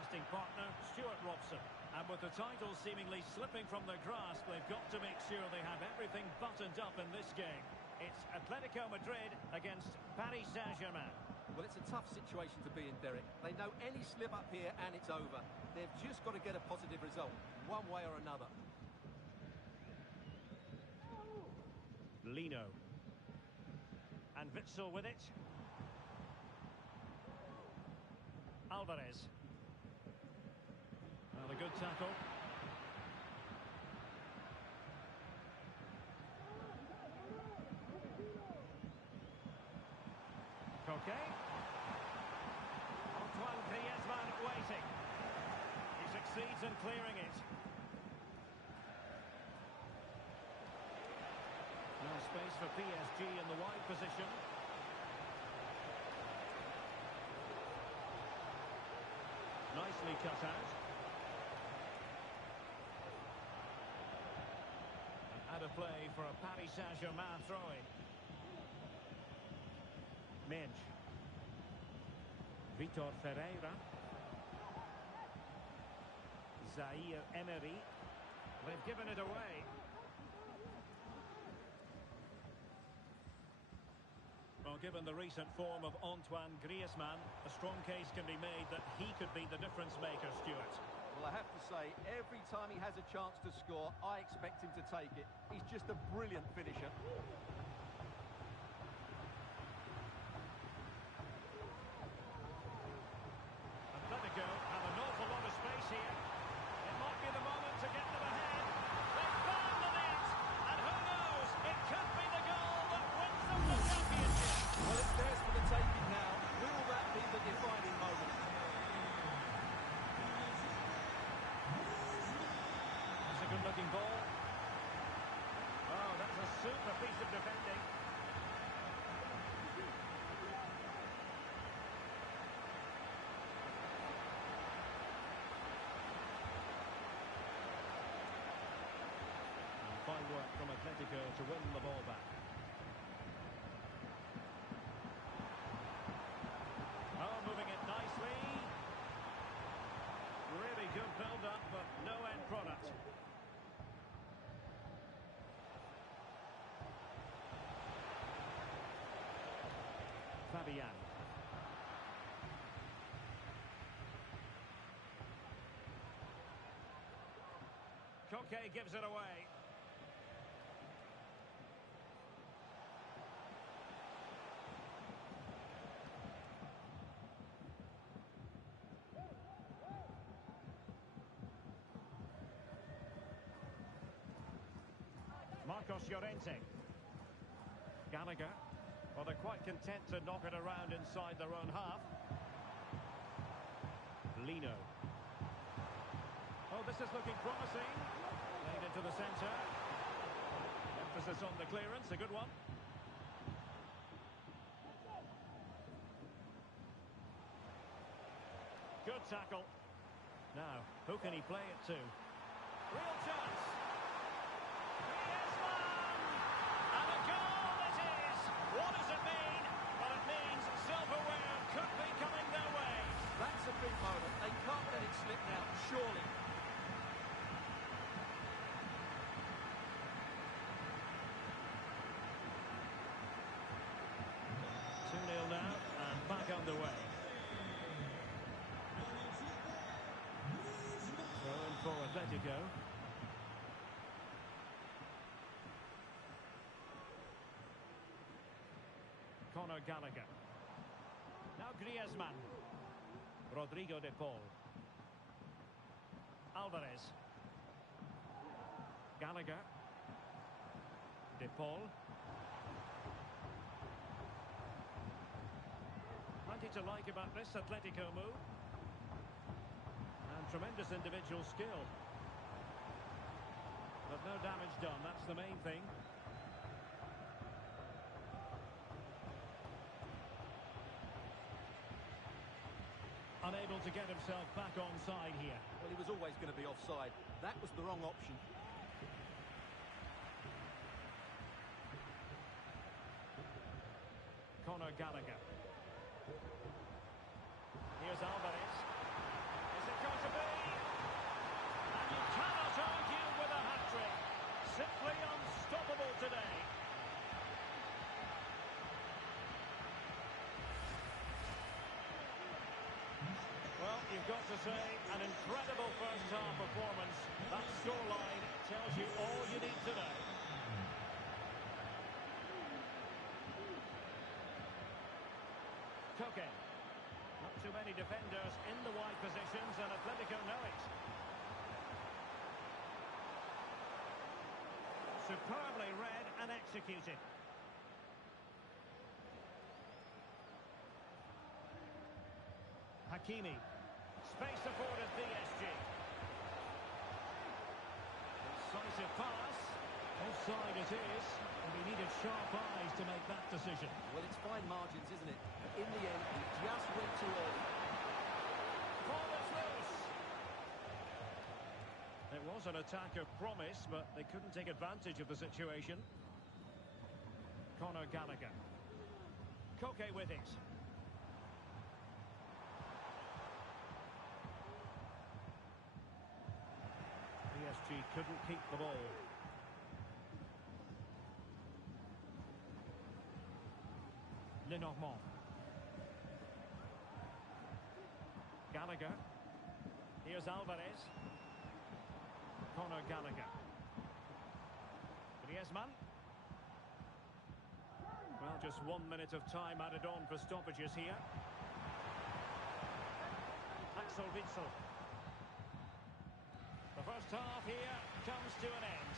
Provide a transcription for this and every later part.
broadcasting partner, Stuart Robson. And with the title seemingly slipping from their grasp, they've got to make sure they have everything buttoned up in this game. It's Atletico Madrid against Paris Saint-Germain. Well, it's a tough situation to be in, Derek. They know any slip up here and it's over. They've just got to get a positive result, one way or another. Lino. And Witsel with it. Alvarez. Well, a good tackle. Coquet. Antoine Griezmann waiting. He succeeds in clearing it. No space for PSG in the wide position. Nicely cut out. And out of play for a Paris Saint-Germain throw-in. Mensch. Vitor Ferreira. Zaire Emery. They've given it away. Well, given the recent form of Antoine Griezmann, a strong case can be made that he could be the difference maker, Stuart. Well, I have to say, every time he has a chance to score, I expect him to take it. He's just a brilliant finisher. Atletico have an awful lot of space here. It might be the moment to get them ahead. They've found the net, and who knows, it could be the goal that wins them the championship. Well, it's theirs for the taking now. Will that be the defining moment? It's a good-looking ball. Oh, that's a super piece of defending. Fine work from Atletico to win the ball back. Oh, moving it nicely. Really good build-up, but no end product. Fabian. Koke gives it away. Marcos Llorente. Gallagher. Well, they're quite content to knock it around inside their own half. Lino. Oh, this is looking promising. Played into the centre. Emphasis on the clearance, a good one. Good tackle. Now, who can he play it to? Real chance. Griezmann! And a goal it is! What does it mean? Well, it means silverware could be coming their way. That's a big moment. They can't let it slip now, surely. Now and back underway. Throw-in for Atletico. Conor Gallagher. Now Griezmann. Rodrigo de Paul. Alvarez. Gallagher. De Paul. Plenty to like about this Atletico move. And tremendous individual skill. But no damage done, that's the main thing. Unable to get himself back onside here. Well, he was always going to be offside. That was the wrong option. Conor Gallagher. Here's Alvarez. Is it going to be. And you cannot argue with a hat-trick. Simply unstoppable today. Well, you've got to say, an incredible first-half performance. That scoreline tells you all you need to know. Koke. Not too many defenders in the wide positions, and Atletico know it. Superbly read and executed. Hakimi. Space afforded PSG. Decisive pass. Offside it is, and he needed sharp eyes to make that decision. Well, it's fine margins, isn't it? But in the end, he just went too early. Forwards loose. It was an attack of promise, but they couldn't take advantage of the situation. Conor Gallagher. Koke with it. PSG couldn't keep the ball. Lenormand. Gallagher. Here's Alvarez. Conor Gallagher. Griezmann. Well, just 1 minute of time added on for stoppages here. Axel Witsel. The first half here comes to an end.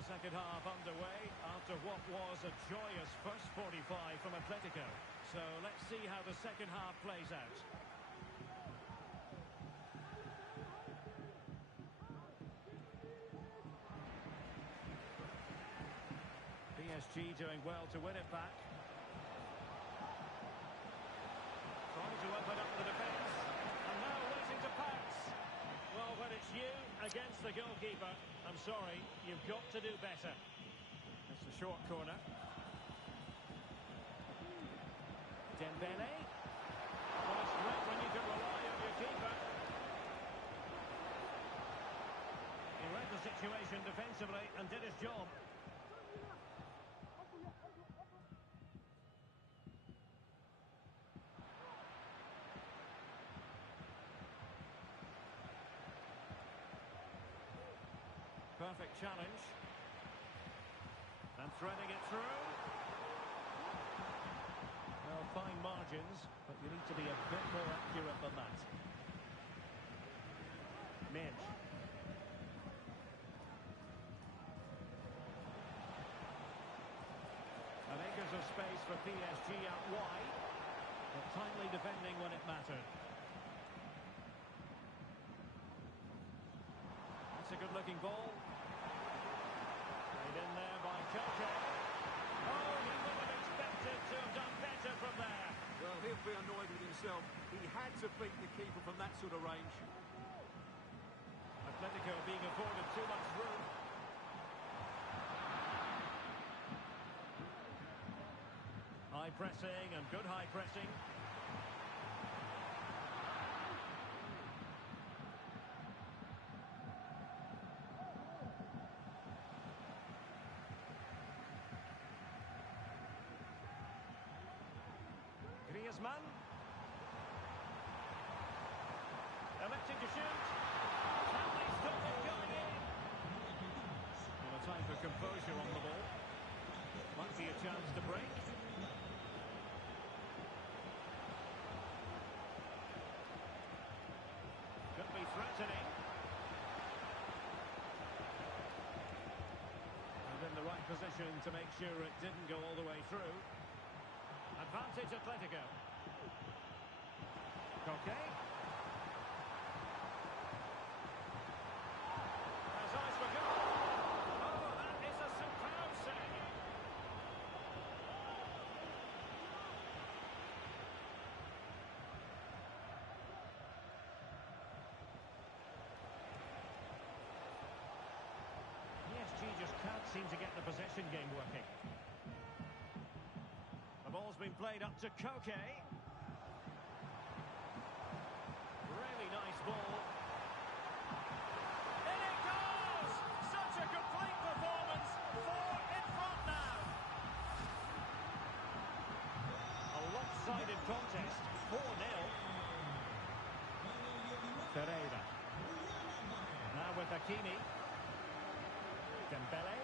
The second half underway after what was a joyous first 45 from Atletico. So let's see how the second half plays out. PSG doing well to win it back. Trying to open up the defence. And now waiting to pounce. Well, when it's you against the goalkeeper, I'm sorry, you've got to do better. It's a short corner. Dembele. Well, it's great when you can rely on your keeper. He read the situation defensively and did his job. Perfect challenge. And threading it through. Well, fine margins, but you need to be a bit more accurate than that. Midge. And acres of space for PSG out wide, but timely defending when it mattered. That's a good-looking ball. Played in there by Koke. Oh, he would have expected to have done better from there. Well, he'll be annoyed with himself. He had to beat the keeper from that sort of range. Atletico being afforded too much room. High pressing and good high pressing. Griezmann. Electing to shoot. Can they stop it going in? Well, a time for composure on the ball. Might be a chance to break. Could be threatening. And in the right position to make sure it didn't go all the way through. Advantage Atletico. Koke. Has eyes for goal. Oh, that is a superb save. PSG just can't seem possession game working. The ball's been played up to Koke. Really nice ball. In it goes! Such a complete performance. 4 in front now. A lopsided contest. 4-0. Ferreira. Now with Hakimi. Dembele.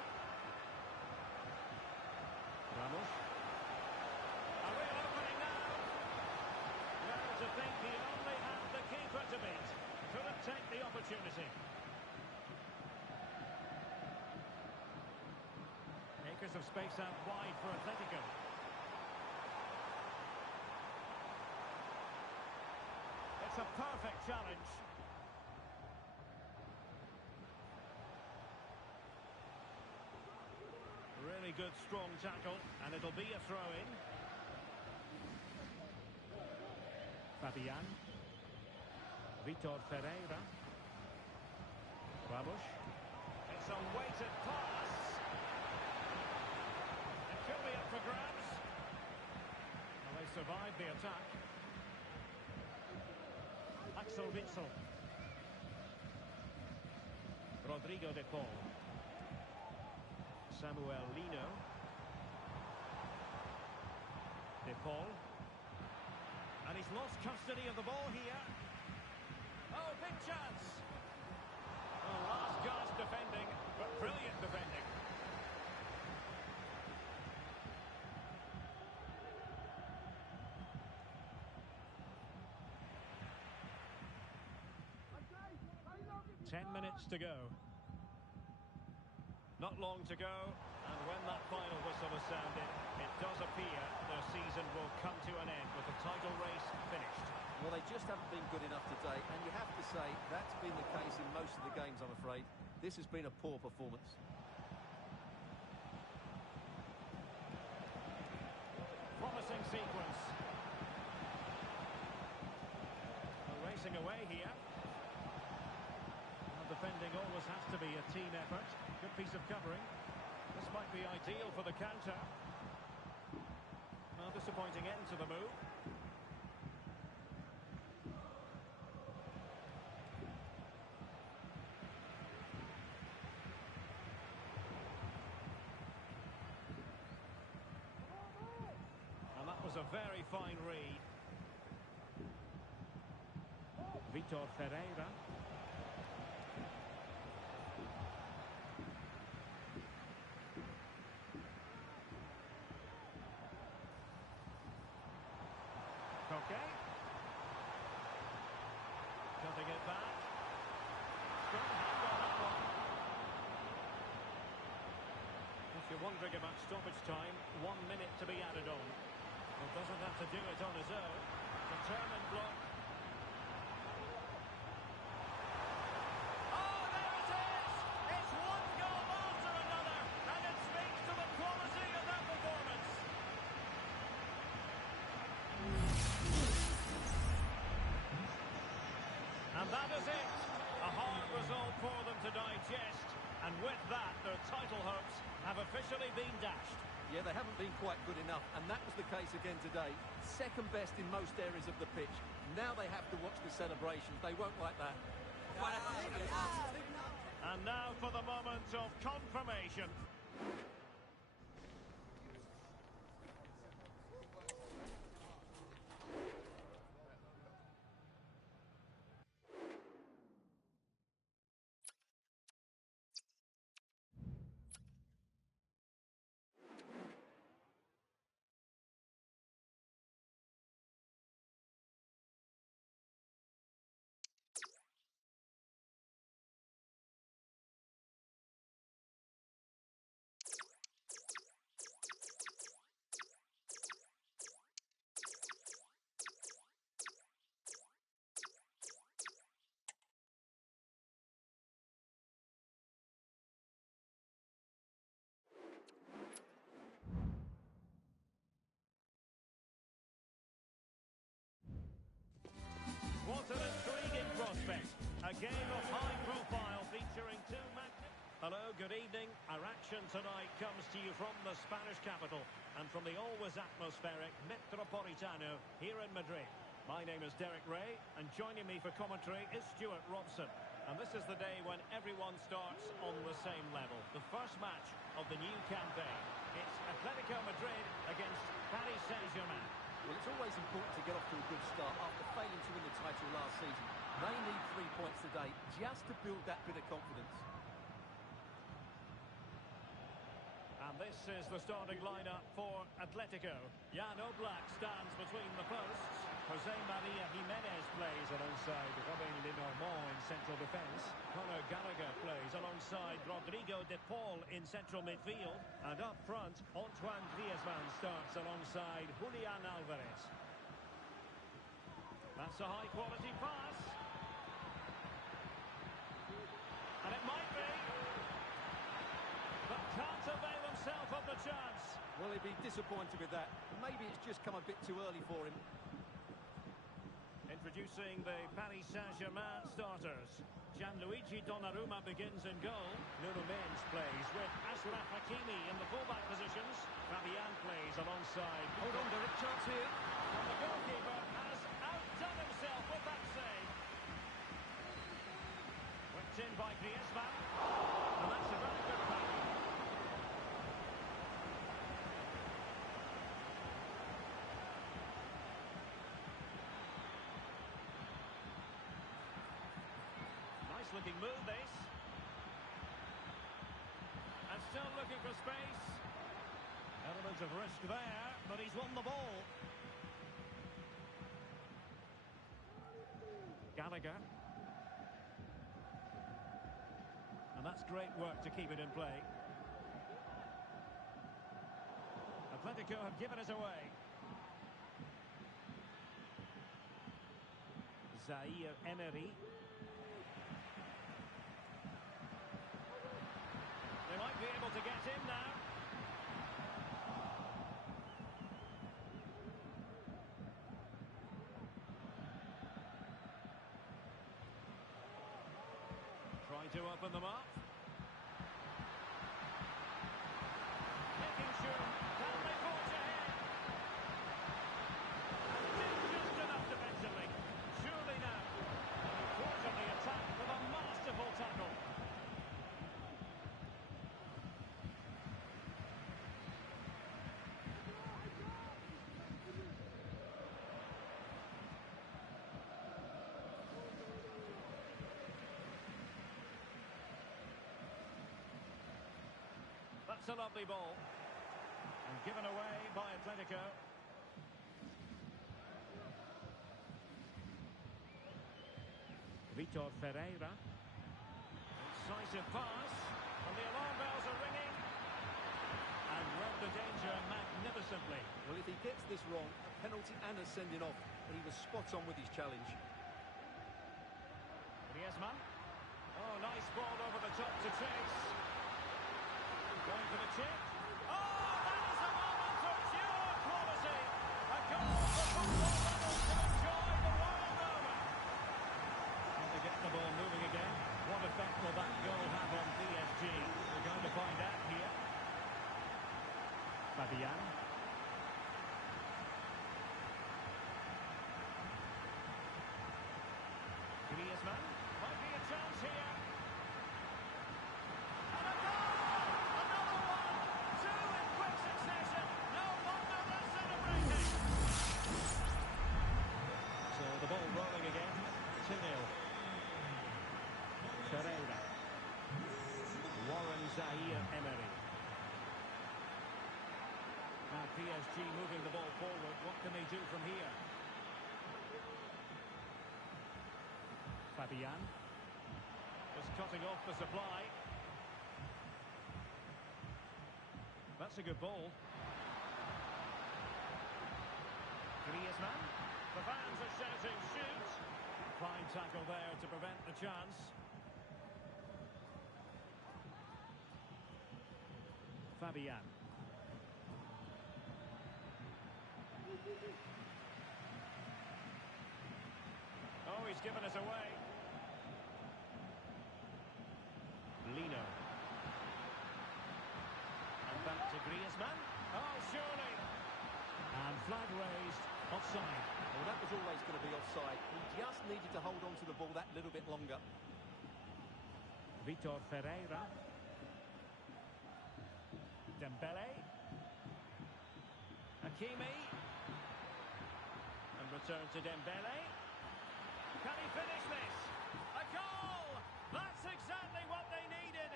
Ramos. A real opening now. Well, to think he only had the keeper to beat. Couldn't take the opportunity. Acres of space out wide for Atletico. It's a perfect challenge. Really good, strong tackle, and it'll be a throw-in. Fabian. Vitor Ferreira. Ramos. It's a weighted pass. It could be up for grabs. Well, they survived the attack. Axel Witsel. Rodrigo de Paul. Samuel Lino. De Paul. And he's lost custody of the ball here. Oh, big chance. Oh, last gasp defending, but brilliant defending. Ten minutes to go. Not long to go, and when that final whistle is sounded, it does appear their season will come to an end with the title race finished. Well, they just haven't been good enough today, and you have to say that's been the case in most of the games, I'm afraid. This has been a poor performance. Promising sequence. They're racing away here. Well, defending always has to be a team effort. Good piece of covering. This might be ideal for the counter. Well, disappointing end to the move. And that was a very fine read. Vitor Ferreira. Okay. Cutting it back. Strong hand on that one. If you're wondering about stoppage time, 1 minute to be added on. Well, doesn't have to do it on his own. Determined block. Oh, there it is! It's one goal after another, and it speaks to the quality of that performance. And that is it. A hard result for them to digest. And with that, their title hopes have officially been dashed. Yeah, they haven't been quite good enough, and that was the case again today. Second best in most areas of the pitch. Now they have to watch the celebrations. They won't like that. And now for the moment of confirmation. Hello, good evening. Our action tonight comes to you from the Spanish capital and from the always atmospheric Metropolitano here in Madrid. My name is Derek Ray, and joining me for commentary is Stuart Robson. And this is the day when everyone starts on the same level. The first match of the new campaign. It's Atletico Madrid against Paris Saint-Germain. Well, it's always important to get off to a good start after failing to win the title last season. They need 3 points today just to build that bit of confidence. And this is the starting lineup for Atletico. Jan Oblak stands between the posts. Jose Maria Jimenez plays alongside Robin Lenormand in central defence. Conor Gallagher plays alongside Rodrigo de Paul in central midfield. And up front, Antoine Griezmann starts alongside Julian Alvarez. That's a high-quality pass. And it might be. But can't avail himself of the chance. Well, he'd be disappointed with that. Maybe it's just come a bit too early for him. Introducing the Paris Saint-Germain starters. Gianluigi Donnarumma begins in goal. Nuno Mendes plays with Ashraf Hakimi in the fullback positions. Fabian plays alongside. Hold on, there is a chance here. And the goalkeeper has outdone himself with that save. Whipped in by Griezmann. And that's a very good pass. Looking move this. And still looking for space. Element of risk there, but he's won the ball. Gallagher. And that's great work to keep it in play. Atletico have given us away. Zaire Emery. They might be able to get in now. Trying to open them up. Making sure. Can they forge ahead? And did just enough defensively. Surely now. And he thwarted the attack with a masterful tackle. That's a lovely ball. And given away by Atletico. Vitor Ferreira. Incisive pass. And the alarm bells are ringing. And read the danger magnificently. Well, if he gets this wrong, a penalty and a sending off. But he was spot on with his challenge. Griezmann. Oh, nice ball over the top to chase. Going for the chip. Oh, that is a moment of pure quality. A goal for football lovers to enjoy the royal moment. And to get the ball moving again. What effect will that goal have on PSG? We're going to find out here. Fabian. Griezmann. Might be a chance here. And a goal! Another one! Two in quick succession. No wonder they're celebrating. So the ball rolling again. 2-0. Ferreira. Warren Zaire Emery. Now PSG moving the ball forward. What can they do from here? Fabian. Just cutting off the supply. That's a good ball. Griezmann. The fans are shouting, shoot! Fine tackle there to prevent the chance. Fabian. Oh, he's given us away. Lino. Griezmann. Oh, surely. And flag raised. Offside. Well, that was always going to be offside. He just needed to hold on to the ball that little bit longer. Vitor Ferreira. Dembele. Hakimi. And return to Dembele. Can he finish this? A goal! That's exactly what they needed.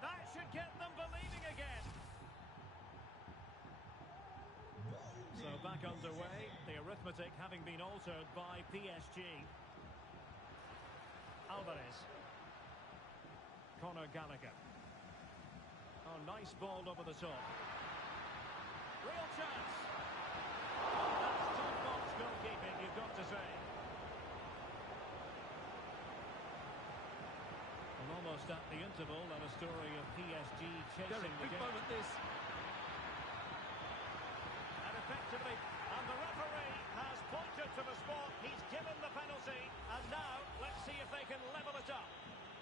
That should get them believing again. So back underway, the arithmetic having been altered by PSG. Alvarez. Conor Gallagher. Oh, nice ball over the top. Real chance. Oh, that's top-box goalkeeping, you've got to say. And almost at the interval, and a story of PSG chasing Very the good game. moment this. And effectively, and the referee has pointed to the spot. He's given the penalty, and now let's see if they can level it up.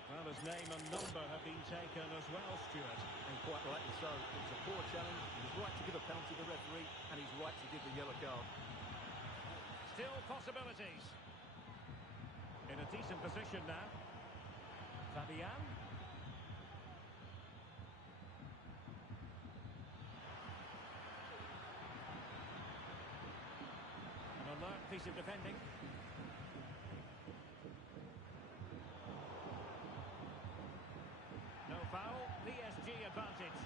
Well, his name and number have been taken as well, Stuart. And quite rightly so. It was a poor challenge. He was right to give a penalty to the referee, and he's right to give the yellow card. Still possibilities. In a decent position now. Fabian. An alert piece of defending. No foul. PSG advantage.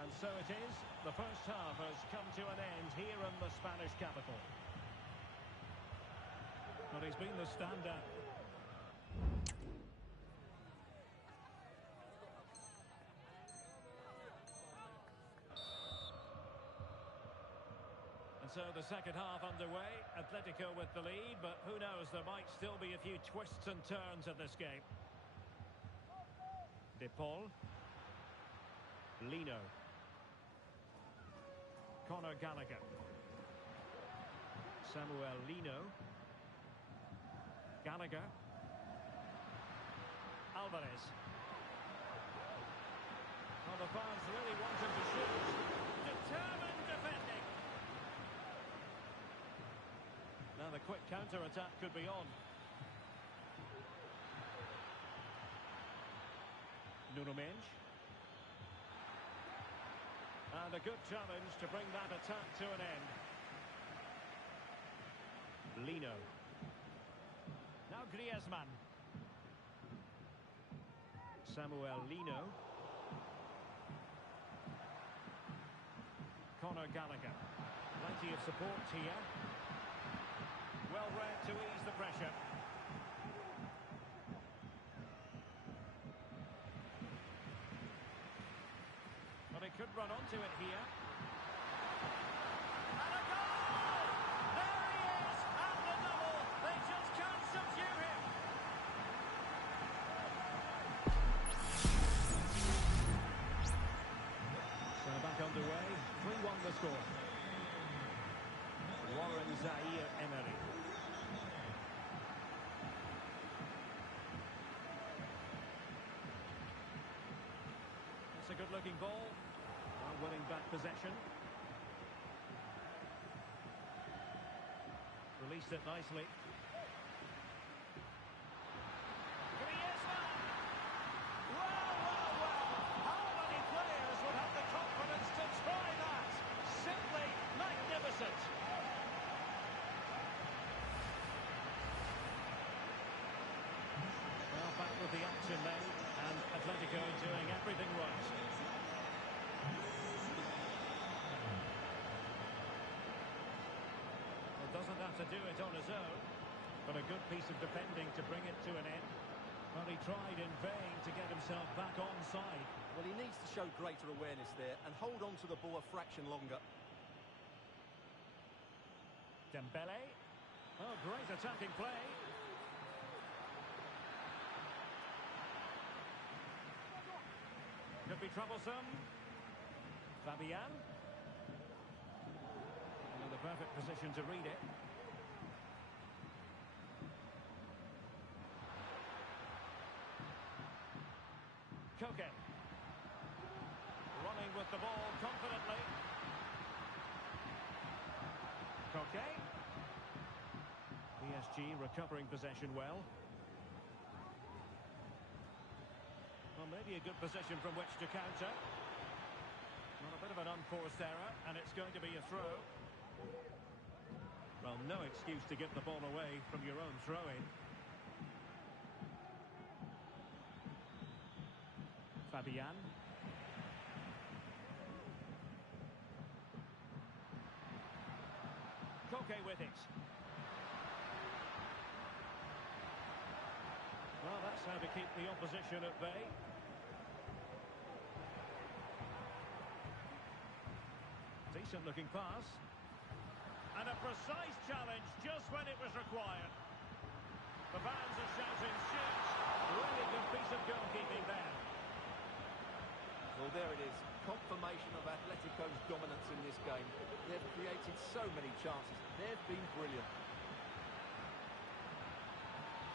And so it is. The first half has come to an end here in the Spanish capital. But he's been the standout. And so the second half underway. Atletico with the lead, but who knows, there might still be a few twists and turns in this game. De Paul. Lino. Conor Gallagher. Samuel Lino. Gallagher. Alvarez. Well, the fans really want him to shoot. Determined defending. Now the quick counter-attack could be on. Nuno Mendes. And a good challenge to bring that attack to an end. Lino. Now Griezmann. Samuel Lino. Conor Gallagher. Plenty of support here. Well read to ease the pressure. But he could run onto it here. And a goal! There he is! At the double! They just can't subdue him! So back underway. 3-1 the score. Warren Zaire-Emery. It's a good-looking ball. Winning back possession. Released it nicely. Griezmann! Well! How many players would have the confidence to try that? Simply magnificent. Well, back with the action then, and Atletico doing everything right. Doesn't have to do it on his own, but a good piece of defending to bring it to an end. But he tried in vain to get himself back onside. Well, he needs to show greater awareness there and hold on to the ball a fraction longer. Dembele. Oh, great attacking play. Could be troublesome. Fabian. In the perfect position to read it. Koke. Running with the ball confidently. Koke. PSG recovering possession well. Well, maybe a good position from which to counter. Well, a bit of an unforced error, and it's going to be a throw. Well, no excuse to give the ball away from your own throw-in. Fabian. Koke with it. Well, that's how to keep the opposition at bay. Decent looking pass. And a precise challenge just when it was required. The fans are shouting, shoot! Really good piece of goalkeeping there. Well, there it is. Confirmation of Atletico's dominance in this game. They've created so many chances. They've been brilliant.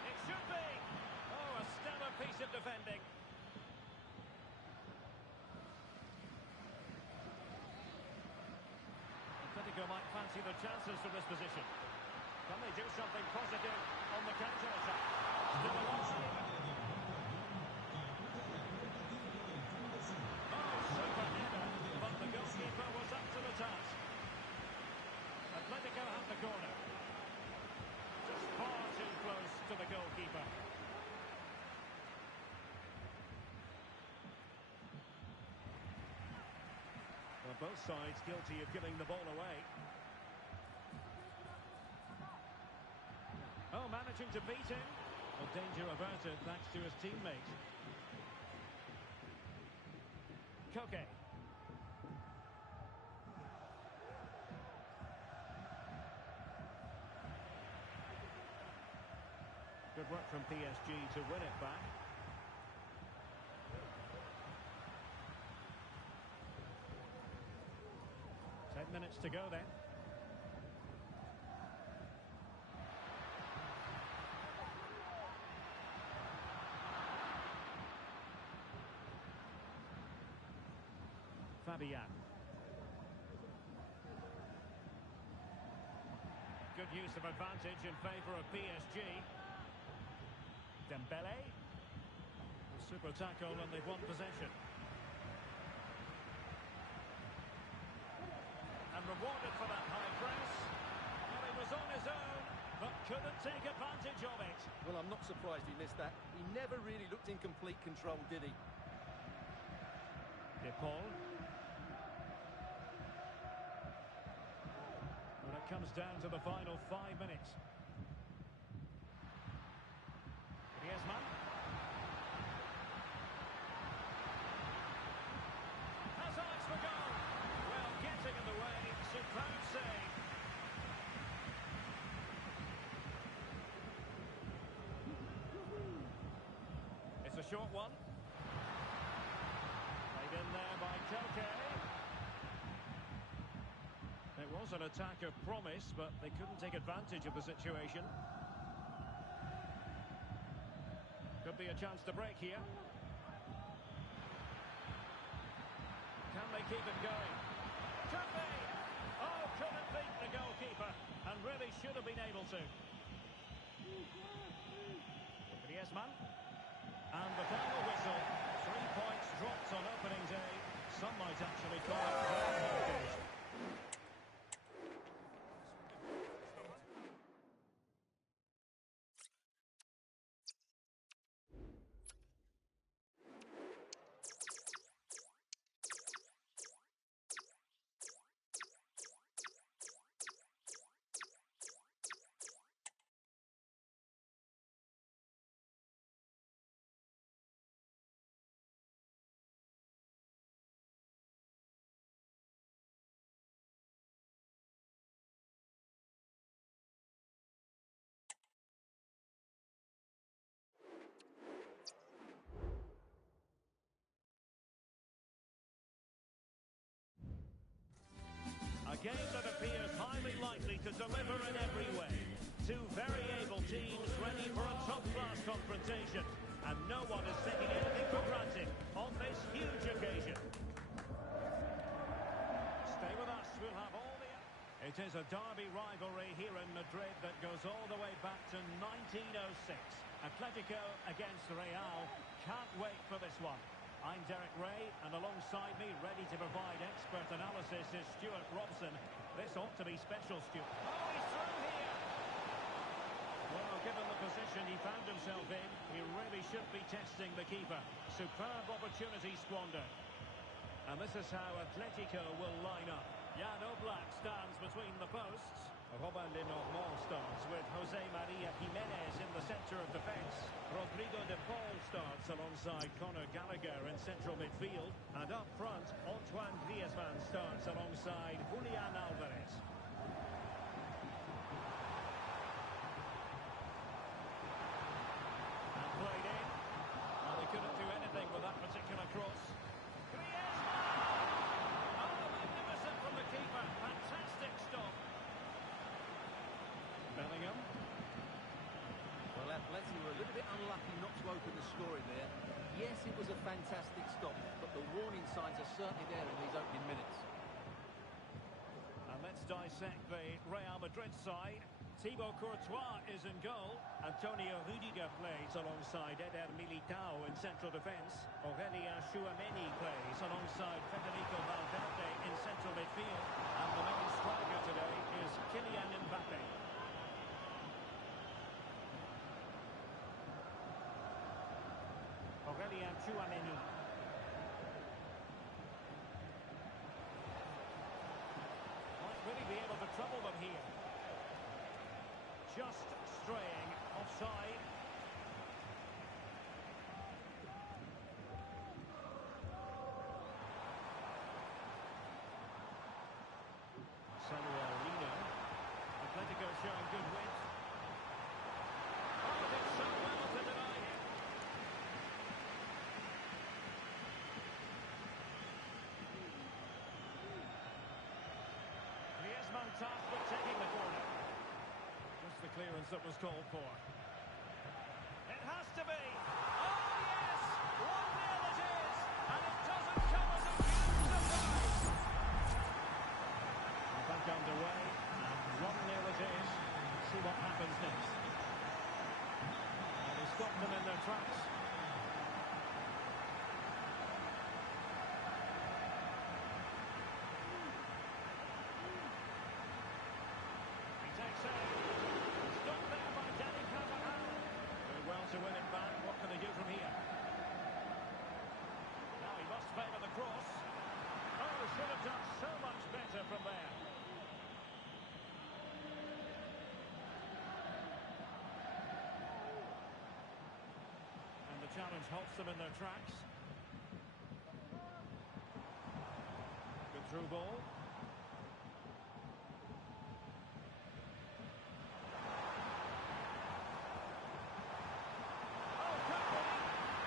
It should be! Oh, a stellar piece of defending. Atletico might fancy the chances from this position. Can they do something positive on the counter-attack? Still a long shot. Oh, super header, but the goalkeeper was up to the task. Atletico have the corner. Just far too close to the goalkeeper. Well, both sides guilty of giving the ball away. Oh, managing to beat him. Well, danger averted thanks to his teammate. Koke. Good work from PSG to win it back. Minutes to go then. Fabian. Good use of advantage in favour of PSG. Dembele. A super tackle and they've won possession. Rewarded for that high press. Well, he was on his own, but couldn't take advantage of it. Well, I'm not surprised he missed that. He never really looked in complete control, did he? De Paul. Well, it comes down to the final 5 minutes. Griezmann. Has eyes for goal. Well, getting in the way. Superb save. It's a short one. Played in there by Koke. It was an attack of promise, but they couldn't take advantage of the situation. Could be a chance to break here. Can they keep it going? Could be! Oh, couldn't beat the goalkeeper, and really should have been able to. Griezmann. And the final whistle. 3 points dropped on opening day. Some might actually call it well. A game that appears highly likely to deliver in every way. Two very able teams ready for a top-class confrontation. And no one is taking anything for granted. It is a derby rivalry here in Madrid that goes all the way back to 1906. Atletico against Real. Can't wait for this one. I'm Derek Ray, and alongside me, ready to provide expert analysis, is Stuart Robson. This ought to be special, Stuart. Oh, he's through here! Well, given the position he found himself in, he really should be testing the keeper. Superb opportunity squandered. And this is how Atletico will line up. Jan Oblak stands between the posts. Robin Lenormand starts with Jose Maria Jimenez in the centre of defence. Rodrigo de Paul starts alongside Conor Gallagher in central midfield. And up front, Antoine Griezmann starts alongside Julian Alvarez. And played in. Well, they couldn't do anything with that particular cross. Griezmann! Oh, magnificent from the keeper. Fantastic stop. Bellingham. Well, Atleti were a little bit unlucky not to open the scoring there. Yes, it was a fantastic stop, but the warning signs are certainly there in these opening minutes. And let's dissect the Real Madrid side. Thibaut Courtois is in goal. Antonio Rudiger plays alongside Eder Militao in central defence. Aurelien Tchouameni plays alongside Federico Valverde in central midfield. And the main striker today is Kylian Mbappe. Aurelien Tchouameni. Might really be able to trouble them here. Just straying offside. Samuel Lino. Atletico showing good width. Oh, did so well to deny him. Griezmann tasked with taking the corner. Just the clearance that was called for. It has to be. Oh, yes! 1-0 it is! And it doesn't come as a huge surprise. Back underway, and 1-0 it is. Let's see what happens next. And he stopped them in their tracks. He takes aim. Stopped there by Danny Carvajal. Doing well to win it back. What can they do from here? Now he must favour the cross. Oh, should have done so much better from there. And the challenge halts them in their tracks. Good through ball. Oh, could be.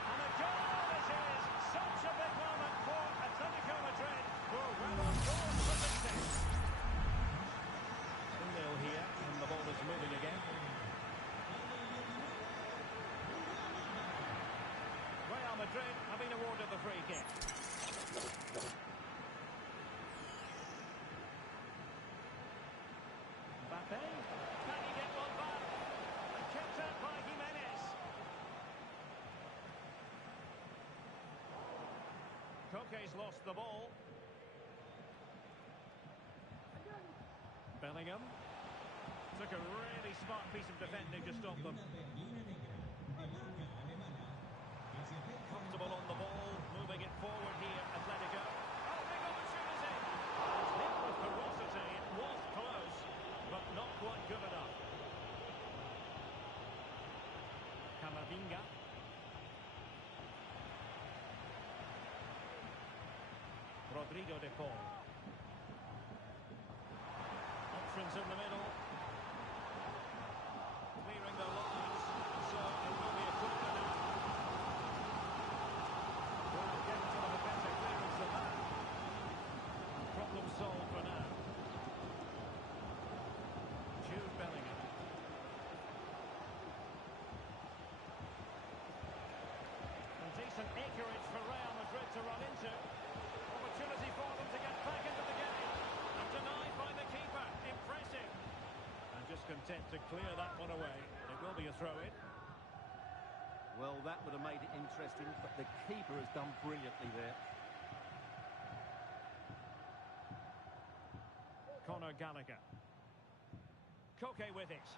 And a goal it is. Such a big moment for Atletico Madrid, who are well on course for success. 2-0 here, and the ball is moving again. Real Madrid have been awarded the free kick. Mbappe, can he get one back? And kept out by Jimenez. Koke's lost the ball. Bellingham took a really smart piece of defending to stop them. Comfortable on the ball, moving it forward here, Atletico. Oh, big opportunity! And hit with ferocity, it was close, but not quite good enough. Camavinga. Rodrigo de Paul. Options in the middle. Clearing the lines, so it will be a corner now. Well, get some of a better clearance than that. Problem solved for now. Jude Bellingham. And decent acreage for Real Madrid to run into. Opportunity for them to get back into the game. And denied by the keeper. In attempt to clear that one away. It will be a throw-in. Well, that would have made it interesting, but the keeper has done brilliantly there. Conor Gallagher. Koke with it.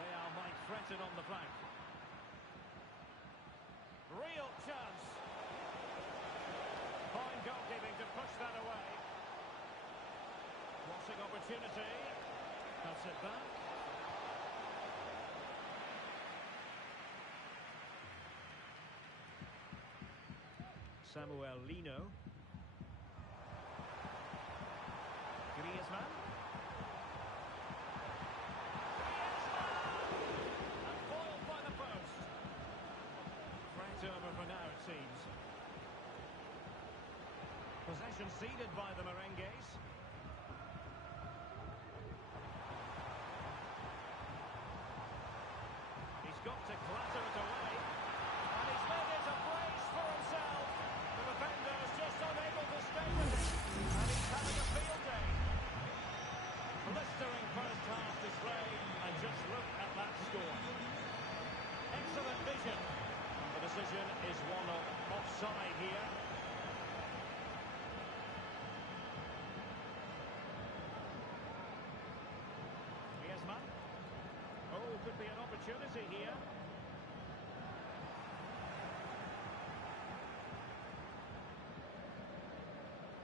Real might threaten on the flank. Real chance. Fine goalkeeping to push that away. Crossing opportunity. Cuts it back. Samuel Lino. Griezmann. And foiled by the post. Threat over for now, it seems. Possession ceded by the Merengues. He's got to clatter it away. And he's made it a brace for himself. The defender's just unable to stay with it. And he's having a field day. Blistering first half display. And just look at that score. Excellent vision. And the decision is one of offside here. Griezmann. Oh, could be an opportunity here.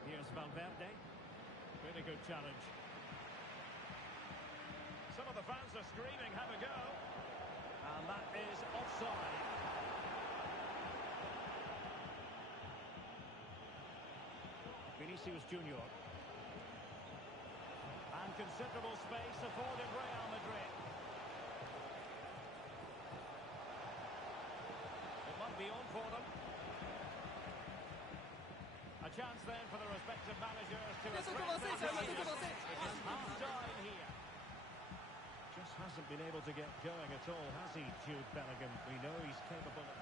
Here's Valverde. Really good challenge. Some of the fans are screaming, have a go. And that is offside. Vinicius Junior. And considerable space afforded Real Madrid. It might be on for them. A chance then for the respective managers to... It is half-time here. Just hasn't been able to get going at all, has he, Jude Bellingham? We know he's capable of...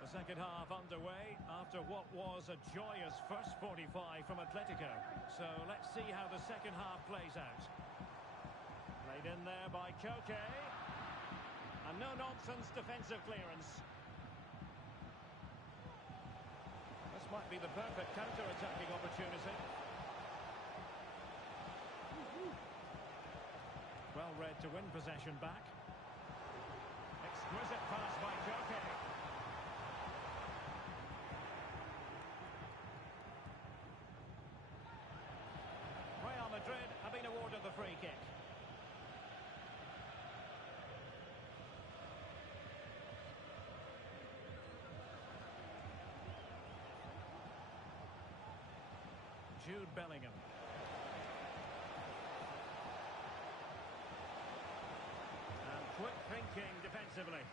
The second half underway after what was a joyous first 45 from Atletico. So let's see how the second half plays out. Played in there by Koke. And no-nonsense defensive clearance. This might be the perfect counter-attacking opportunity. Well read to win possession back. Exquisite pass by Koke. Real Madrid have been awarded the free kick. Jude Bellingham. And quick thinking defensively.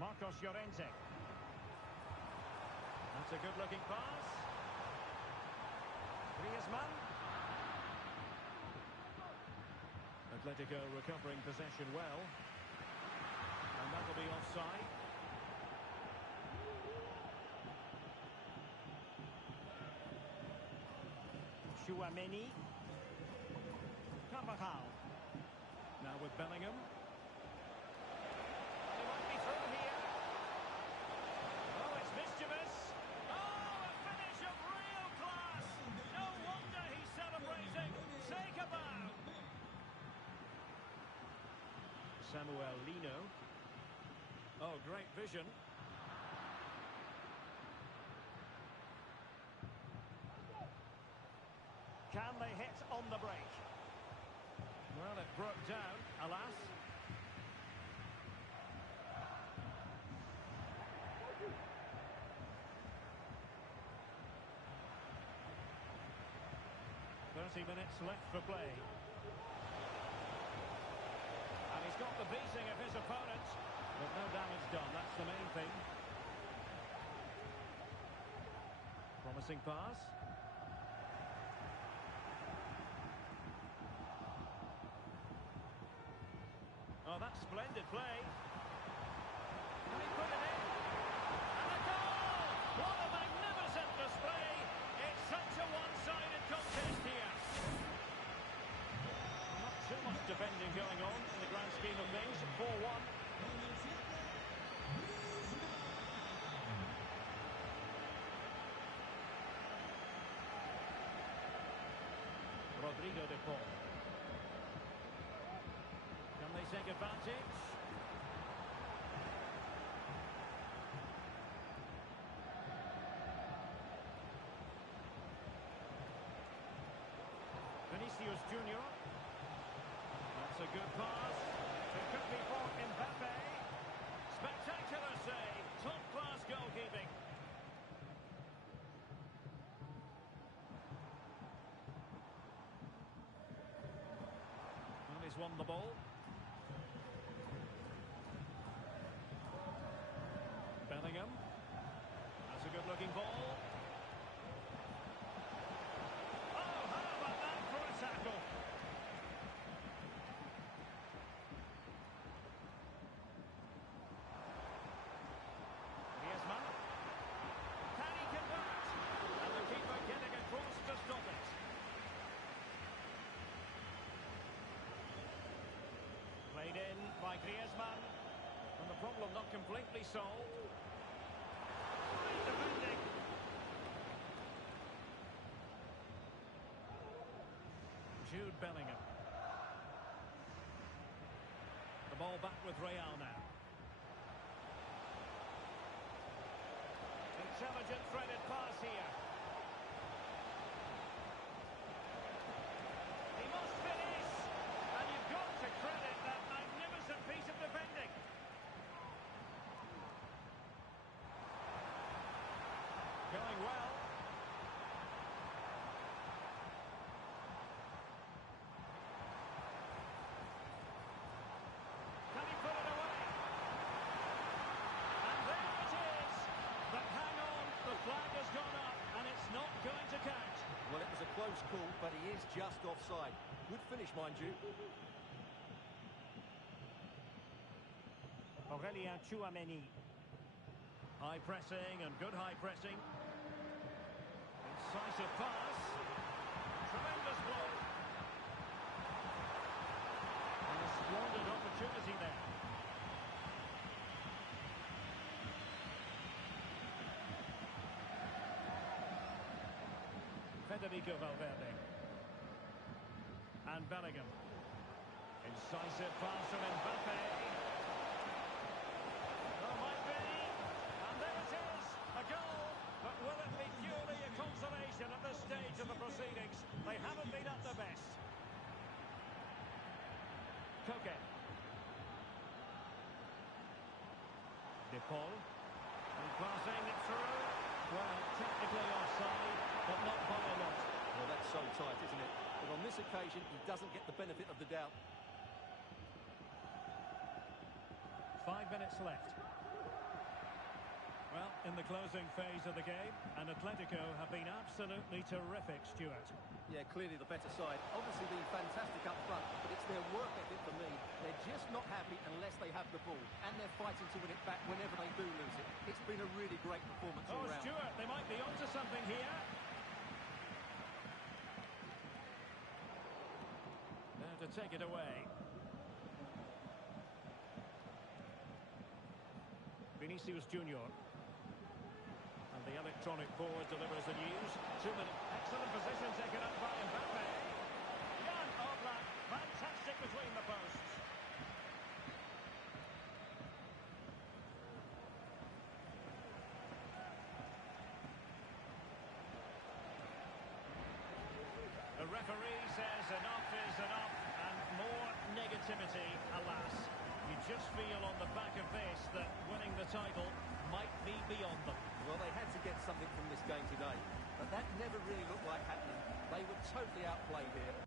Marcos Llorente. That's a good-looking pass. Griezmann. Atletico recovering possession well. And that'll be offside. Chouameni. Carvajal. Now with Bellingham. He might be through here. Oh, it's mischievous. Oh, a finish of real class. No wonder he's celebrating. Take a bow. Samuel Lino. Oh, great vision. Can they hit on the break? Well, it broke down, alas. Minutes left for play. And he's got the beating of his opponent, but no damage done, that's the main thing. Promising pass. that's splendid play. Can he put it in? And a goal! What a magnificent display! It's such a one-sided contest here. Not too much defending going on in the grand scheme of things. 4-1. Rodrigo de Paul. Can they take advantage? Vinicius Junior. That's a good pass. It could be for Mbappe. Spectacular save. Top-class goalkeeping. Well, he's won the ball. Bellingham. That's a good-looking ball. Oh, how about that for a tackle? Griezmann. Can he convert? And the keeper getting across to stop it. Played in by Griezmann. And the problem not completely solved. Fine defending. Jude Bellingham. The ball back with Real now. Intelligent threaded pass here. He must finish. And you've got to credit that magnificent piece of defending. Going well. Can he put it away? And there it is. But hang on, the flag has gone up and it's not going to count. Well, it was a close call, but he is just offside. Good finish, mind you. Aurelien Tchouameni. High pressing and good high pressing. Incisive pass. Tremendous blow. And a squandered opportunity there. Federico Valverde. And Bellingham. Incisive pass from Mbappe. Oh, might be. And there it is. A goal. But will it be purely a consolation at this stage of the proceedings? They haven't been at their best. Koke. De Paul. And passing it through. Well, technically offside, but not by a lot. Well, that's so tight, isn't it? But on this occasion, he doesn't get the benefit of the doubt. 5 minutes left. Well, in the closing phase of the game, and Atletico have been absolutely terrific, Stuart. Yeah, clearly the better side. Obviously being fantastic up front, but it's their work ethic for me. They're just not happy unless they have the ball, and they're fighting to win it back whenever they do lose it. It's been a really great performance all Oh, round. Stuart, they might be onto something here. There to take it away. Vinicius Junior. And the electronic board delivers the news. 2 minutes. Excellent position taken up by Mbappe. Jan Oblak. Fantastic between the posts. The referee says enough is enough, and more negativity, alas. You just feel on the back of this that winning the title might be beyond them. Well, they had to get something from this game today, but that never really looked like happening. They were totally outplayed here.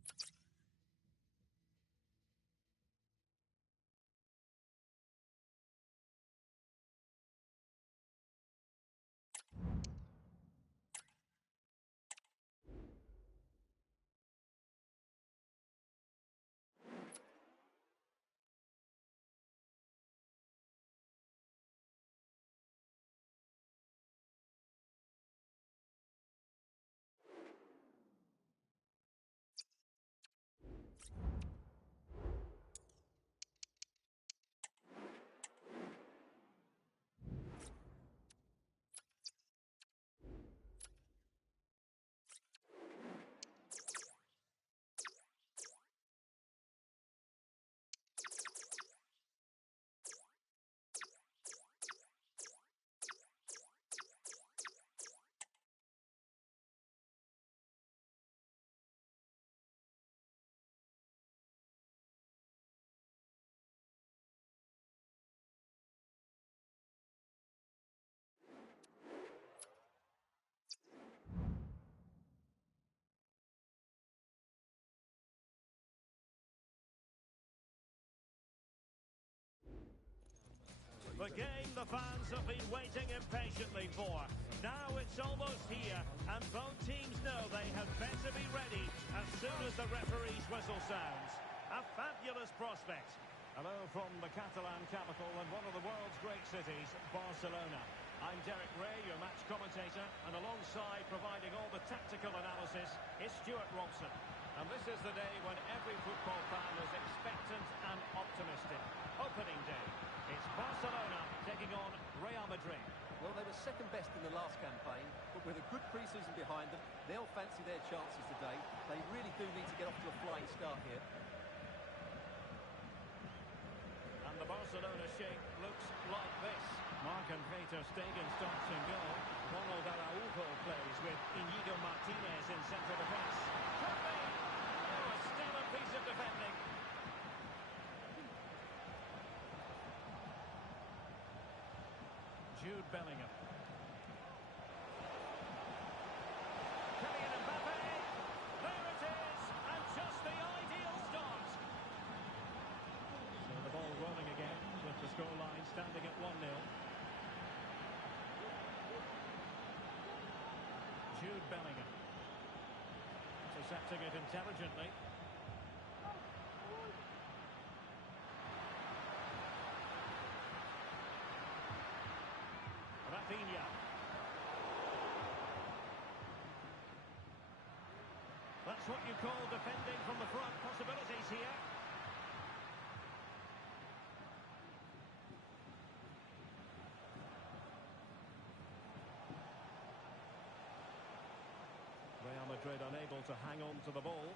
The game the fans have been waiting impatiently for. Now it's almost here, and both teams know they had better be ready as soon as the referee's whistle sounds. A fabulous prospect. Hello from the Catalan capital and one of the world's great cities, Barcelona. I'm Derek Ray, your match commentator, and alongside providing all the tactical analysis is Stuart Robson. And this is the day when every football fan is expectant and optimistic. Opening day. It's Barcelona taking on Real Madrid. Well, they were second best in the last campaign, but with a good pre-season behind them, they'll fancy their chances today. They really do need to get off to a flying start here. And the Barcelona shape looks like this. Marc-André ter Stegen starts in goal. Ronald Araujo plays with Inigo Martinez in central defence. Could be! Oh, a stellar piece of defending. Jude Bellingham. Kylian Mbappe. There it is! And just the ideal start. So the ball rolling again with the scoreline standing at 1-0. Jude Bellingham. Intercepting it intelligently. Rafinha. That's what you call defending from the front. Possibilities here. Real Madrid unable to hang on to the ball.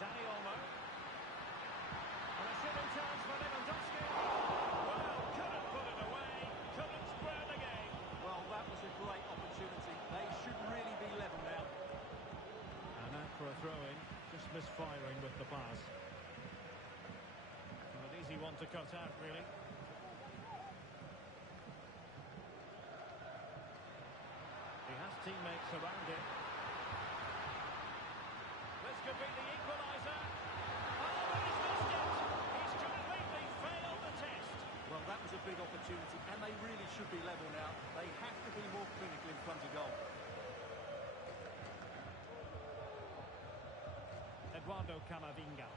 Dani Olmo. And a shooting chance for Lewandowski. Well, couldn't put it away. Couldn't square the game. Well, that was a great opportunity. They should really be level now. And that for a throw-in. Just misfiring with the pass. Well, an easy one to cut out, really. He has teammates around him. This could be the equaliser. Oh, but he's missed it. He's completely failed the test. Well, that was a big opportunity, and they really should be level now. They have to be more clinical in front of goal. Eduardo Camavinga.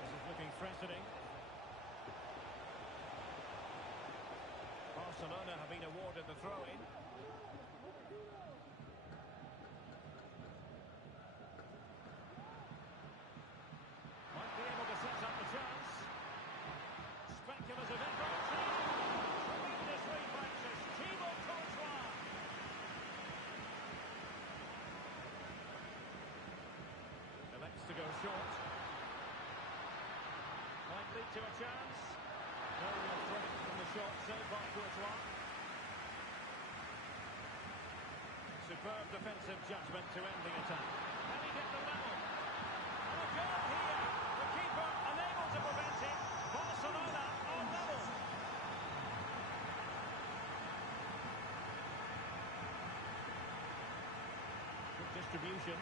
This is looking threatening. Barcelona have been awarded the throw-in. Might be able to set up the chance. Speculative effort. Tremendous reflexes. Thibaut Courtois. Elects to go short. Might lead to a chance. No real threat from the shot saved by Courtois. Superb defensive judgment to end the attack. Can he get the level? And a goal here. The keeper unable to prevent it. Barcelona are level. Good distribution.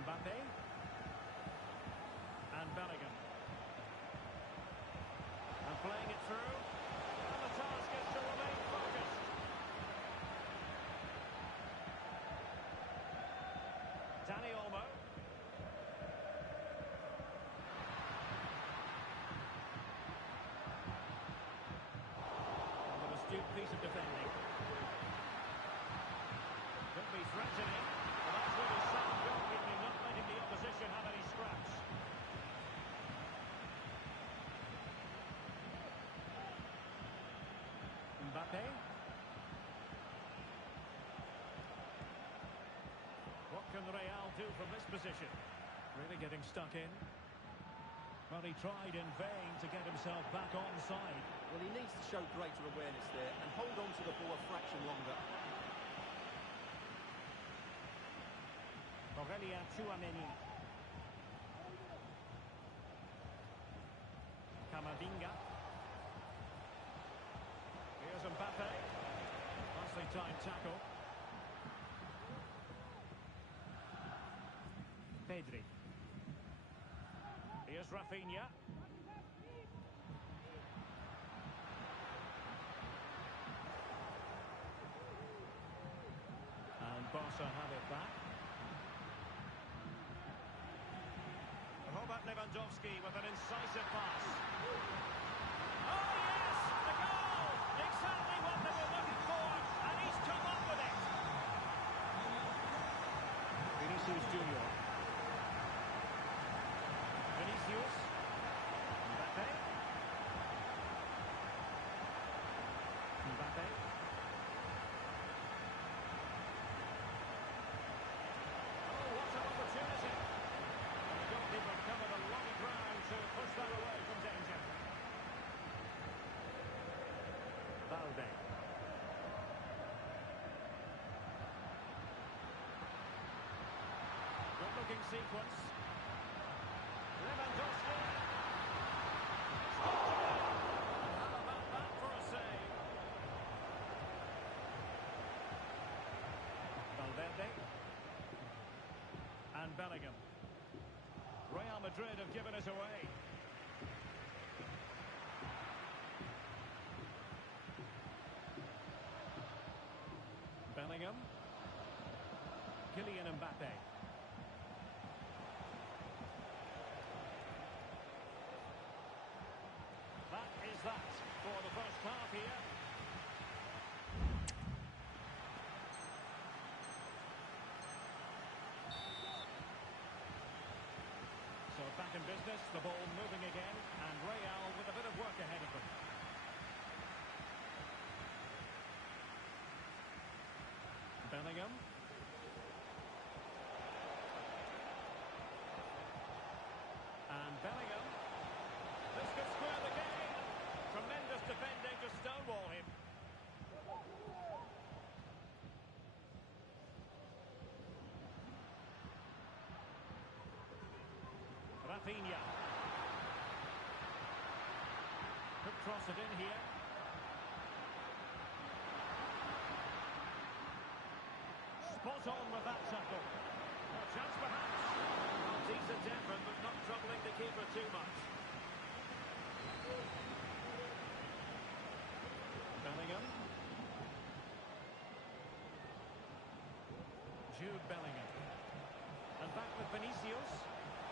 Mbappe and Bellingham and playing it through, and the task is to remain focused. Dani Olmo. And an astute piece of defending. Could be threatening. Well, that's really sound goalkeeping, not letting the opposition have any scraps. Mbappe. What can Real do from this position? Really getting stuck in. Well, he tried in vain to get himself back onside. Well, he needs to show greater awareness there and hold on to the ball a fraction longer. Aurelien Tchouameni. Camavinga. well-timed tackle. Pedri. Here's Rafinha. And Barca have it back. Robert Lewandowski with an incisive pass. Oh yes! The goal! Exactly what they were looking for, and he's come up with it. Vinicius Junior. Vinicius. Mbappe. Mbappe. Oh, what an opportunity. And the goalkeeper covered a lot of ground to push that away from danger. Valde. Good-looking sequence. Lewandowski. How about that for a save? Valverde. And Bellingham. Real Madrid have given us away. Bellingham. Kylian Mbappe. That is that for the first half here. So back in business, the ball moving again, and Real with a bit of work ahead of them. Bellingham. And Bellingham. This could square the game. Tremendous defending to stonewall him. Rafinha. Could cross it in here. Spot on with that tackle. A chance perhaps. Well, decent effort, but not troubling the keeper too much. Bellingham. Jude Bellingham. And back with Vinicius.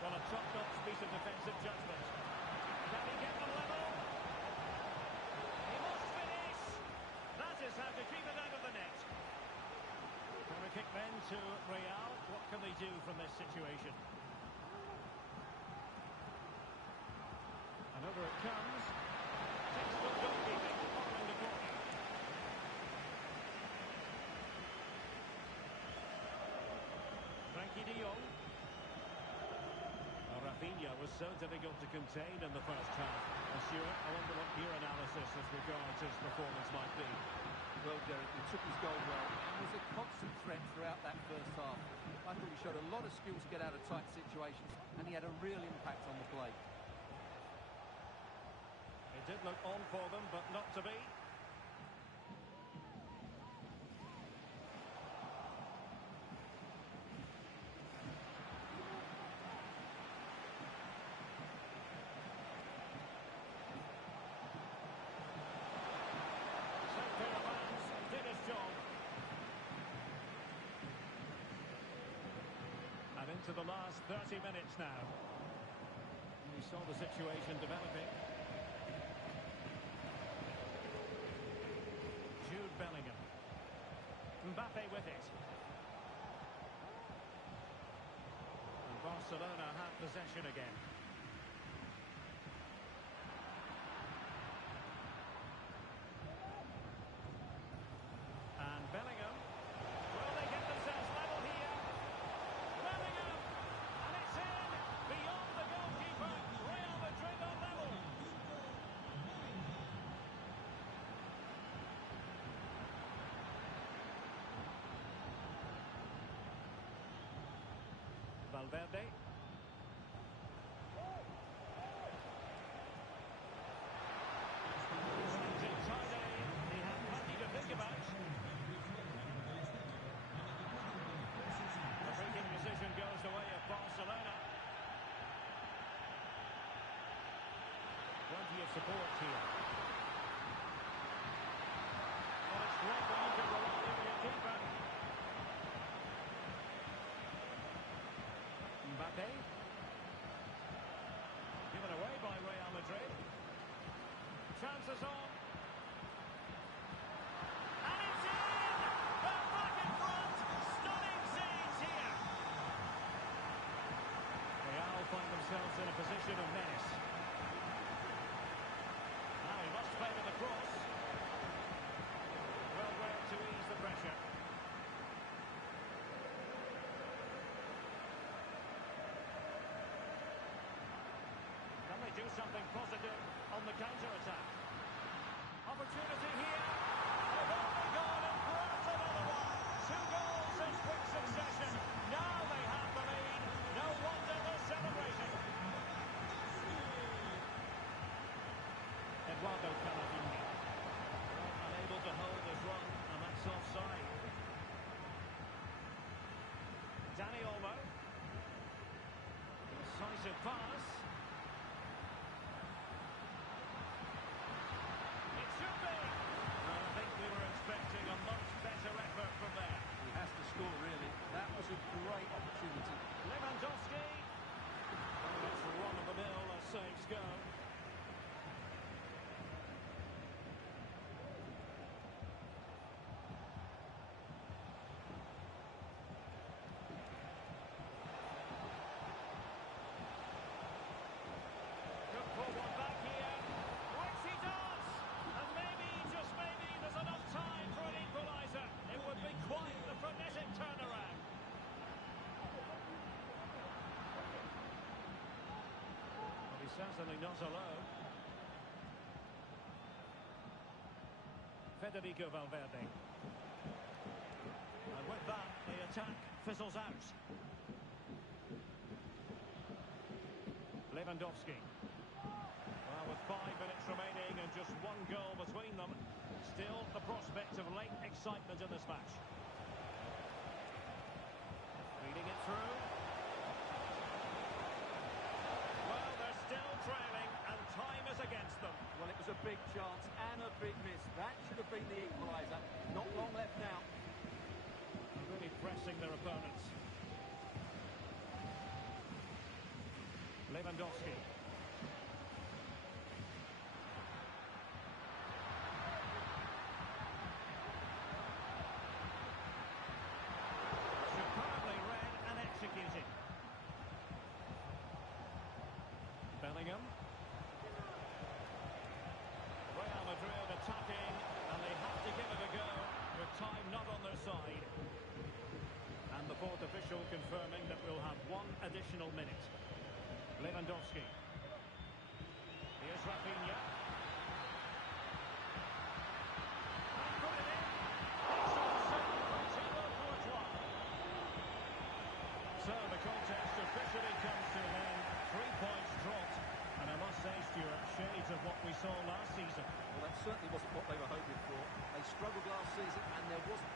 Well, a top-notch piece of defensive judgment. Can he get them level? He must finish. That is how to keep it out of the net. Corner kick then to Real. What can they do from this situation? And over it comes. Textbook goalkeeping following the corner. Frankie de Jong. Well, Rafinha was so difficult to contain in the first half. And Stuart, I wonder what your analysis as regards his performance might be. Well, Derek, he took his goal well and was a constant threat throughout that first half. I thought he showed a lot of skill to get out of tight situations, and he had a real impact on the play. It did look on for them, but not to be. Did his job. And into the last 30 minutes now. We saw the situation developing. Jude Bellingham. Mbappe with it. And Barcelona have possession again. And Bellingham. Will they get themselves level here? Bellingham! And it's in! Beyond the goalkeeper. Real Madrid are level. Valverde. He had plenty to think about. support here. Well, it's great when you can rely on your keeper. Mbappe. Given away by Real Madrid. Chances on. And it's in! They're back in front. Stunning scenes here. Real find themselves in a position of menace. Now he must favour the cross. Well worked to ease the pressure. Can they do something positive on the counter-attack? Opportunity here. They've only gone and grabbed another one. 2 goals in quick succession. Now they have the lead. No wonder they're celebrating. Eduardo Camavinga. Unable to hold his run, and that's offside. Dani Olmo. Decisive pass. It should be. I think we were expecting a much better effort from there. He has to score, really. That was a great opportunity. Lewandowski. Oh, it's run-of-the-mill as saves go. Could pull one back here. Which he does. And maybe, just maybe, there's enough time for an equaliser. It would be quite the frenetic turnaround. But he's certainly not alone. Federico Valverde. And with that, the attack fizzles out. Lewandowski. Well, with 5 minutes remaining and just 1 goal between them, still the prospect of late excitement in this match. Feeding it through. Well, they're still trailing and time is against them. Well, it was a big chance and a big miss. That should have been the equaliser. Not long left now. They're really pressing their opponents. Lewandowski. Superbly read and executed. Bellingham. Real Madrid attacking, and they have to give it a go with time not on their side. And the fourth official confirming that we'll have 1 additional minute. Lewandowski. Here's Rafinha. And put it in. It's offside from Thibaut Courtois. So the contest officially comes to an end. 3 points dropped. And I must say, Stuart, shades of what we saw last season. Well, that certainly wasn't what they were hoping for. They struggled last season and there wasn't...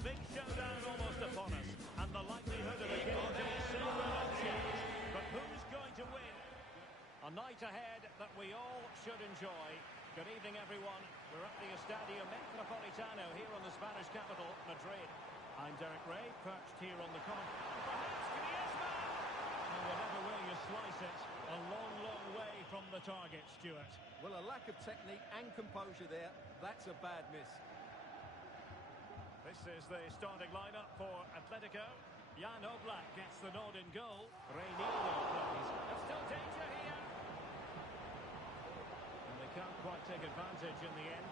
big showdown almost upon us, and the likelihood of a game being similar unchanged. But who's going to win? A night ahead that we all should enjoy. Good evening, everyone. We're at the Estadio Metropolitano here on the Spanish capital, Madrid. I'm Derek Ray, perched here on the comment. Perhaps Griezmann! And whatever way you slice it, a long, long way from the target, Stuart. Well, a lack of technique and composure there. That's a bad miss. This is the starting lineup for Atletico. Jan Oblak gets the nod in goal. Reinildo plays. There's still danger here. And they can't quite take advantage in the end.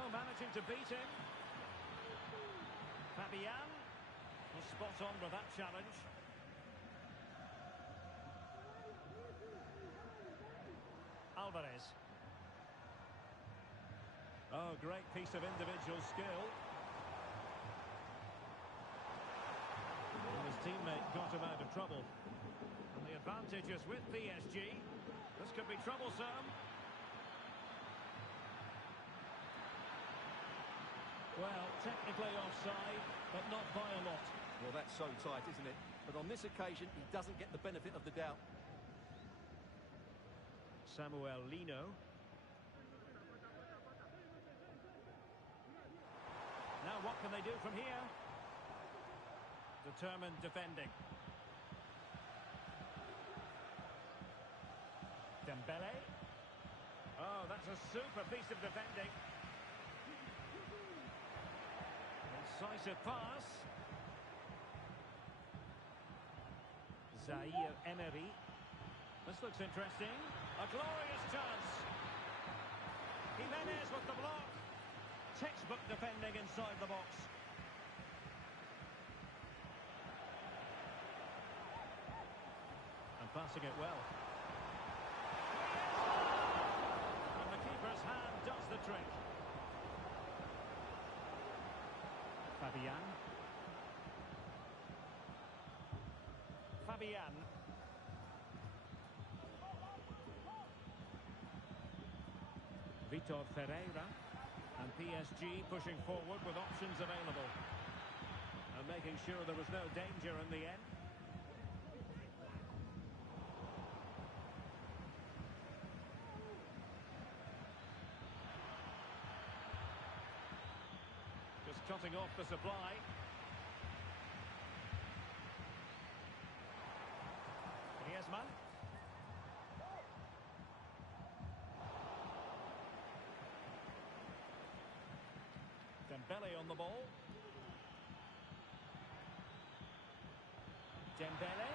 Oh, managing to beat him. Fabian was spot on with that challenge. Alvarez. Oh, great piece of individual skill. And his teammate got him out of trouble. And the advantage is with PSG. This could be troublesome. Well, technically offside, but not by a lot. Well, that's so tight, isn't it? But on this occasion, he doesn't get the benefit of the doubt. Samuel Lino. Now what can they do from here? Determined defending. Dembele. Oh, that's a super piece of defending. Incisive pass. Zaire Emery. This looks interesting. A glorious chance. Jimenez with the block. Textbook defending inside the box. And passing it well. And the keeper's hand does the trick. Fabian. Vitor Ferreira. And PSG pushing forward with options available. And making sure there was no danger in the end. Just cutting off the supply. Griezmann. Dembele on the ball. Dembele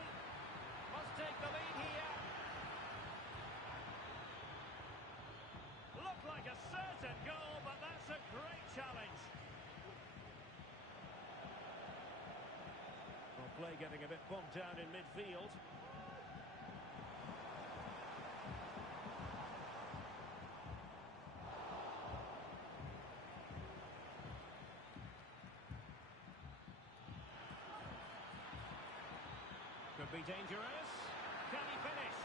must take the lead here. Looked like a certain goal, but that's a great challenge. Well, play getting a bit bogged down in midfield. Could be dangerous. Can he finish?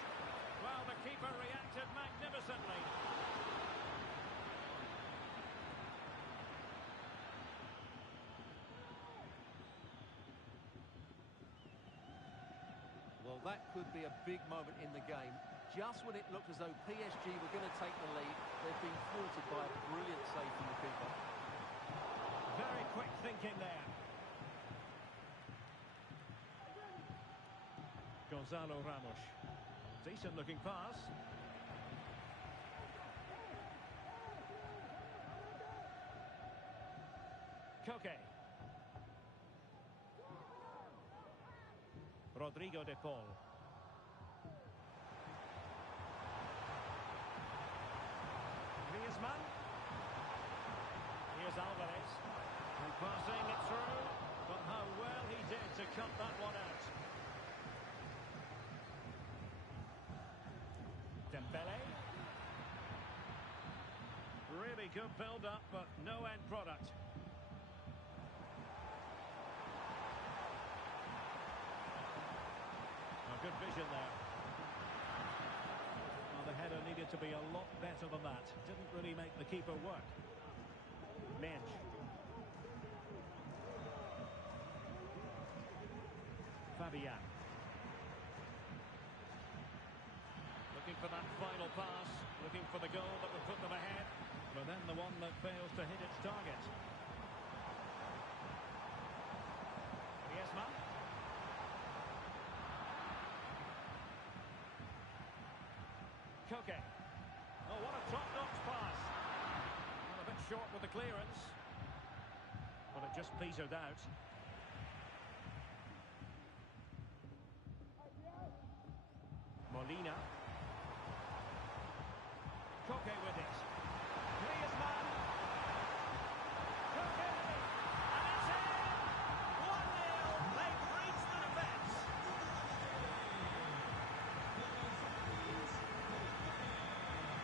Well, the keeper reacted magnificently. Well, that could be a big moment in the game. Just when it looked as though PSG were going to take the lead, they've been thwarted by a brilliant save from the keeper. Very quick thinking there. Gonzalo Ramos. Decent looking pass. Koke. Rodrigo de Paul. Griezmann. Here's Alvarez. And passing it through. But how well he did to cut that one out. Dembele. Really good build-up, but no end product. Good vision there. needed to be a lot better than that. Didn't really make the keeper work. Mensch. Fabian. Looking for that final pass, looking for the goal that would put them ahead, but then the one that fails to hit its target. Griezmann. Koke. Oh, what a top-notch pass. Well, a bit short with the clearance, but it just petered out. Molina. Koke with it. Griezmann. Koke. And it's in! 1-0. They've reached the defence.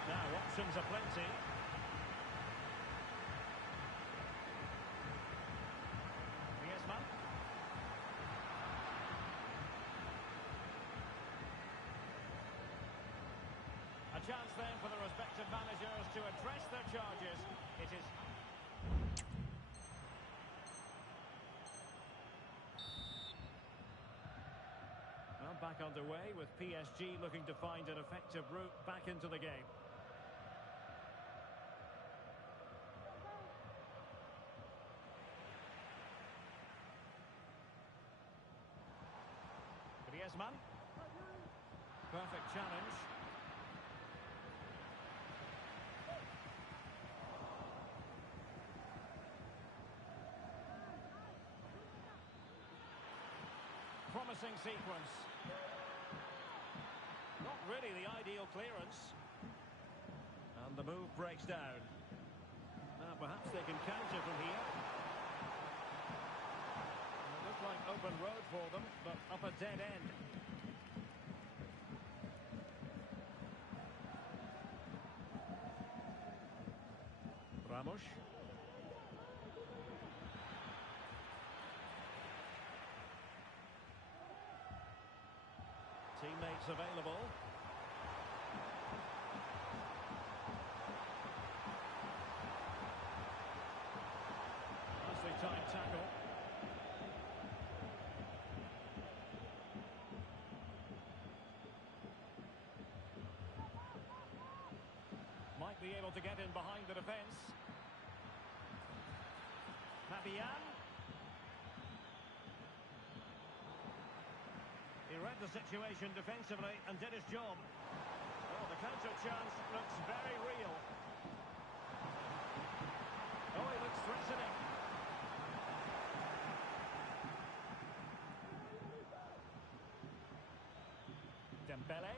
Now, options are plenty. Griezmann. A chance then for the respective managers to address their charges. It is... Well, back underway with PSG looking to find an effective route back into the game. Griezmann. Perfect challenge. Promising sequence. Not really the ideal clearance. And the move breaks down. Now perhaps they can counter from here. And it looked like open road for them, but up a dead end. Ramos. Teammates available. Nicely timed tackle. Might be able to get in behind the defence. Fabian. He read the situation defensively and did his job. Well, the counter chance looks very real. Oh, he looks threatening. Dembele.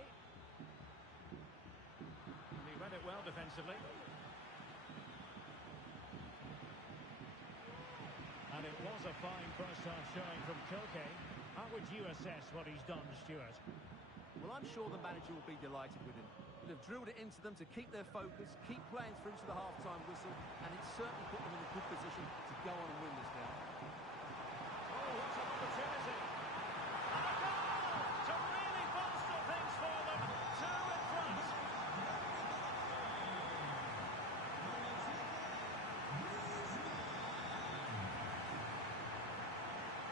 And he read it well defensively. And it was a fine first-half showing from Koke. How would you assess what he's done, Stuart? Well, I'm sure the manager will be delighted with him. They've drilled it into them to keep their focus, keep playing through to the half-time whistle, and it's certainly put them in a good position to go on and win this now. Oh, what an opportunity! And a goal to really bolster things for them. 2 in front.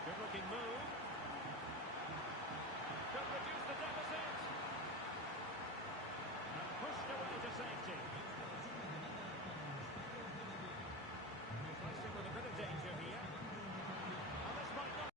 Good-looking move. Could reduce the deficit. And pushed away to safety. Facing with a bit of danger here. And this might not...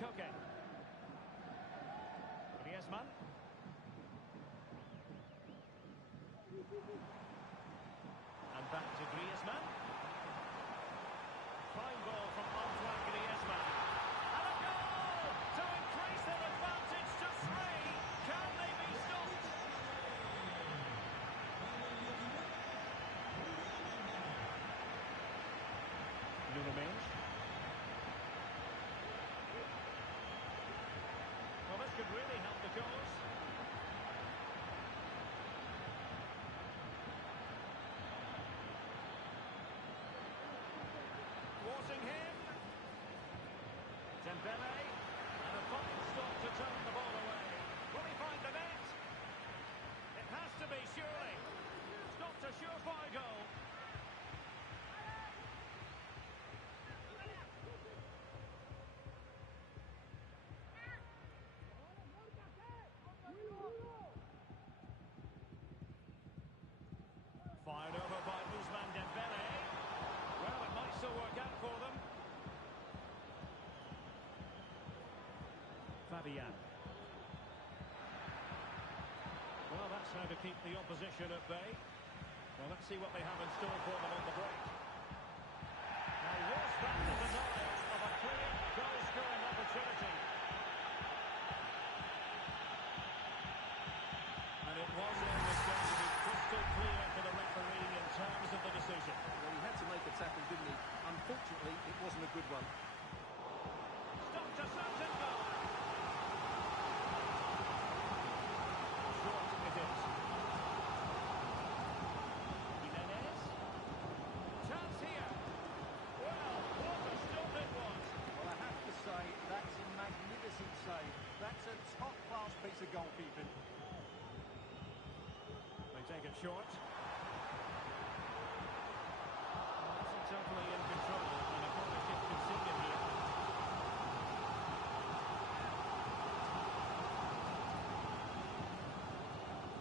Koke. Griezmann. Back to Griezmann. Fine ball from Antoine Griezmann. And a goal to increase their advantage to 3. Can they be stopped? Nuno Mendes. Well, this could really help the cause. Forcing him. Dembele. And a fine stop to turn the ball away. Will he find the net? It has to be, surely. Stopped a surefire goal. Fired over by Ousmane Dembele. Well, it might still work out for them. Fabian. Well, that's how to keep the opposition at bay. Well, let's see what they have in store for them on the break. Now, was that the denial of a clear goal-scoring opportunity? And it was almost going to be crystal clear for the referee in terms of the decision. Well, he had to make a tackle, didn't he? Unfortunately, it wasn't a good one. Stopped a certain goal. Short it is. Jimenez. Chance here. Well, what a stop it was. Well, I have to say, that's a magnificent save. That's a top-class piece of goalkeeping. They take it short. Wasn't totally in control, and a corner kick conceded here.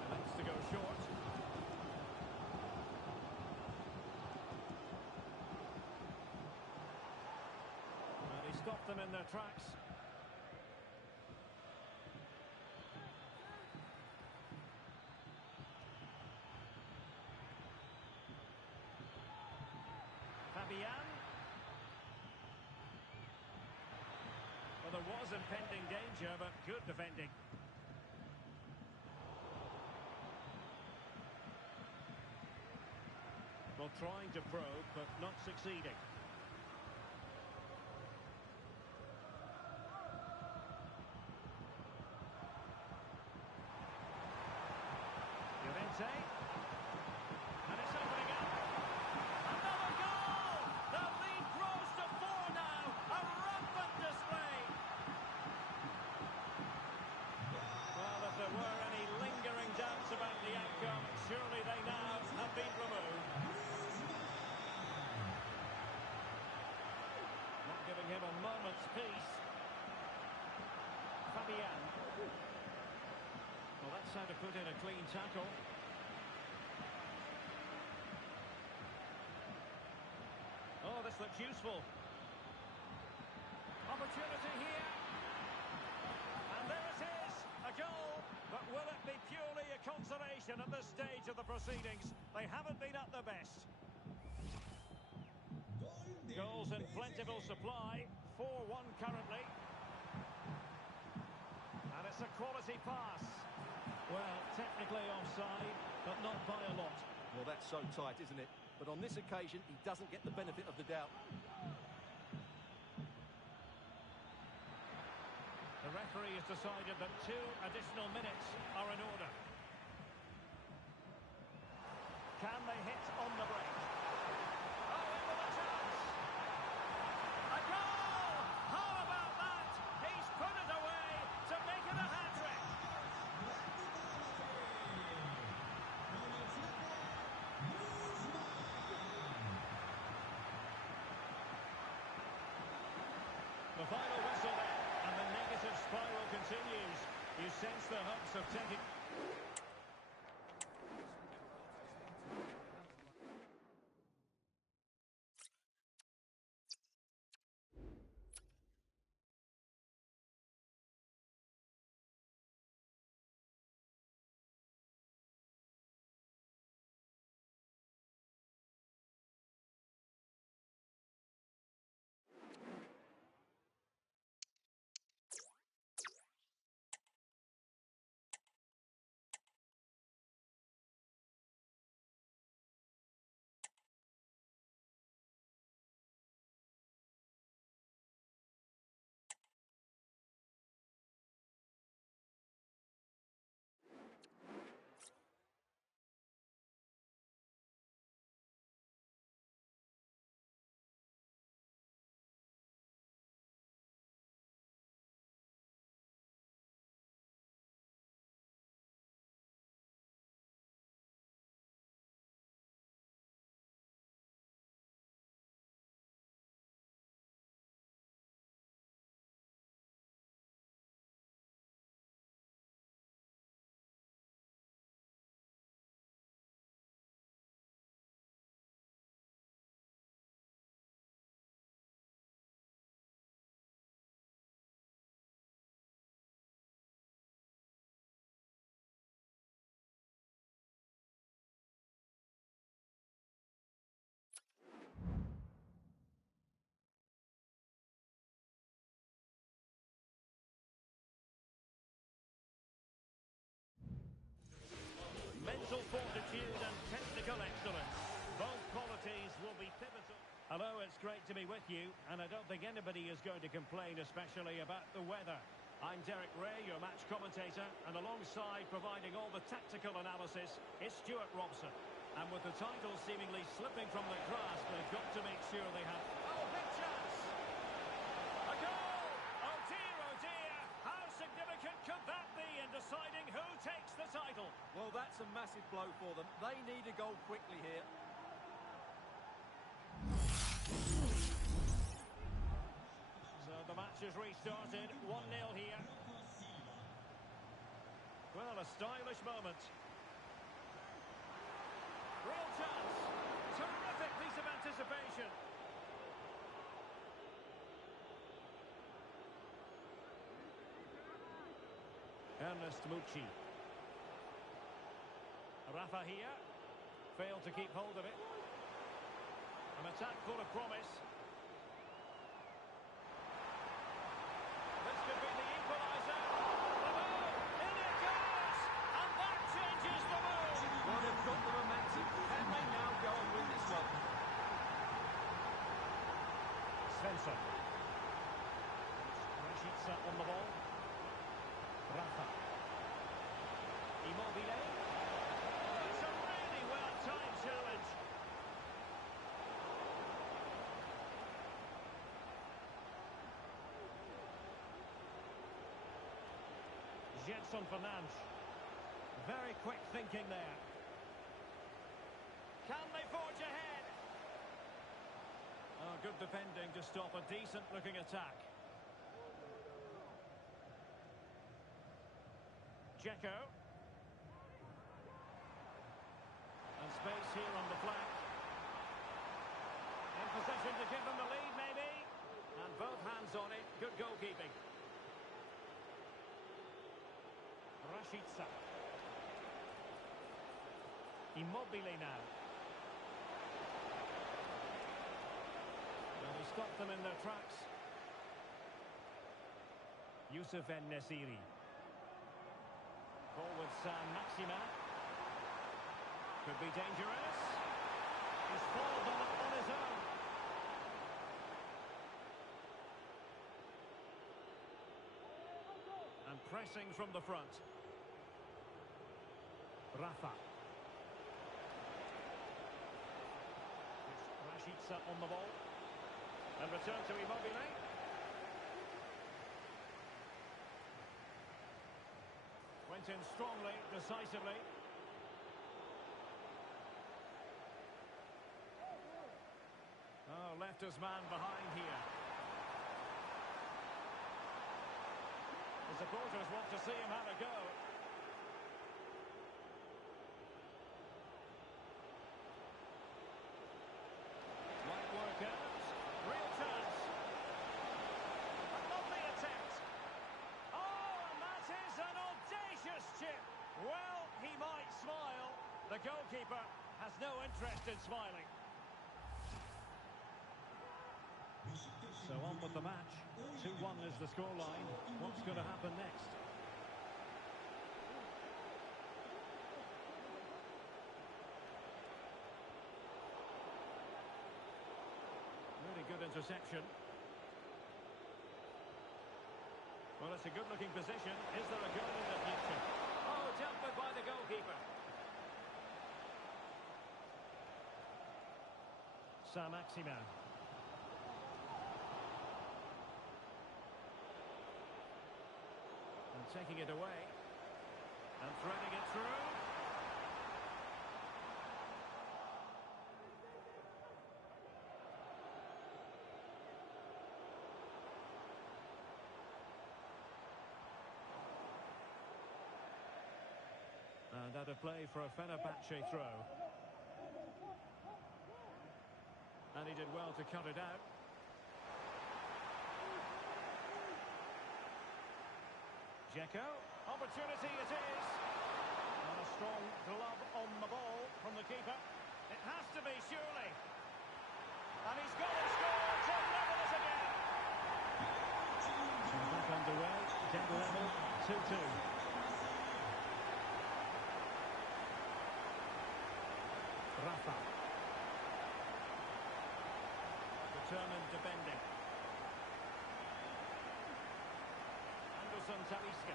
Elects to go short. And he stopped them in their tracks. Fabian. Well, there was impending danger, but good defending. Well, trying to probe, but not succeeding. Llorente. And it's opening up. Another goal! The lead grows to 4 now. A rampant display. Well, if there were any lingering doubts about the outcome, surely they now have been removed. Not giving him a moment's peace. Fabian. Well, that's how to put in a clean tackle. Oh, this looks useful. Opportunity here. And there it is, a goal. But will it be purely a consolation at this stage of the proceedings? They haven't been at their best. Goals in plentiful supply, 4-1 currently. And it's a quality pass. Well, technically offside, but not by a lot. Well, that's so tight, isn't it? But on this occasion, he doesn't get the benefit of the doubt. The referee has decided that 2 additional minutes are in order. Can they hit on the break? Oh, in with a chance! A goal! How about that? He's put it away to make it a hat-trick. The final whistle then, and the negative spiral continues. You sense the hopes of taking... Hello, it's great to be with you, and I don't think anybody is going to complain, especially about the weather. I'm Derek Ray, your match commentator, and alongside providing all the tactical analysis is Stuart Robson. And with the title seemingly slipping from their grasp, they've got to make sure they have... Oh, big chance! A goal! Oh dear, how significant could that be in deciding who takes the title? Well, that's a massive blow for them. They need a goal quickly here. So the match has restarted, 1-0 here. Well, a stylish moment. Real chance. Terrific piece of anticipation. Ernest Mucci. Rafa here. Failed to keep hold of it. An attack full of promise. This could be the equaliser. The move! In it goes! And that changes the move! Well, they've got the momentum. Can they now go and win this one? Svensson. Rashica on the ball. Rafa. Immobile. It's a really well-timed challenge. Gedson Fernandes. Very quick thinking there. Can they forge ahead? Oh, good defending to stop a decent-looking attack. Dzeko. And space here on the flank. In possession to give them the lead, maybe. And both hands on it. Good goalkeeping. Rashica. Immobile now. Well, he stopped them in their tracks. Youssef En-Nesyri. Forward Sam Maxima. Could be dangerous. He's fouled on his own. And pressing from the front. Rafa. It's Rashica on the ball. And return to Immobile. Went in strongly, decisively. Oh, left his man behind here. The supporters want to see him have a go. Might work out. Real chance. A lovely attempt. Oh, and that is an audacious chip. Well, he might smile. The goalkeeper has no interest in smiling. So on with the match. 2-1 is the scoreline. What's going to happen next? Really good interception. Well, it's a good-looking position. Is there a goal in the future? Oh, dealt with by the goalkeeper. Sam Maxima. And taking it away. And threading it through. And out of play for a Fenerbahce throw. And he did well to cut it out. Dzeko, opportunity it is. And a strong glove on the ball from the keeper. It has to be, surely. And he's got to score to level it again. Back underway, dead level, 2-2. Rafa. Determined defending. Anderson Talisca.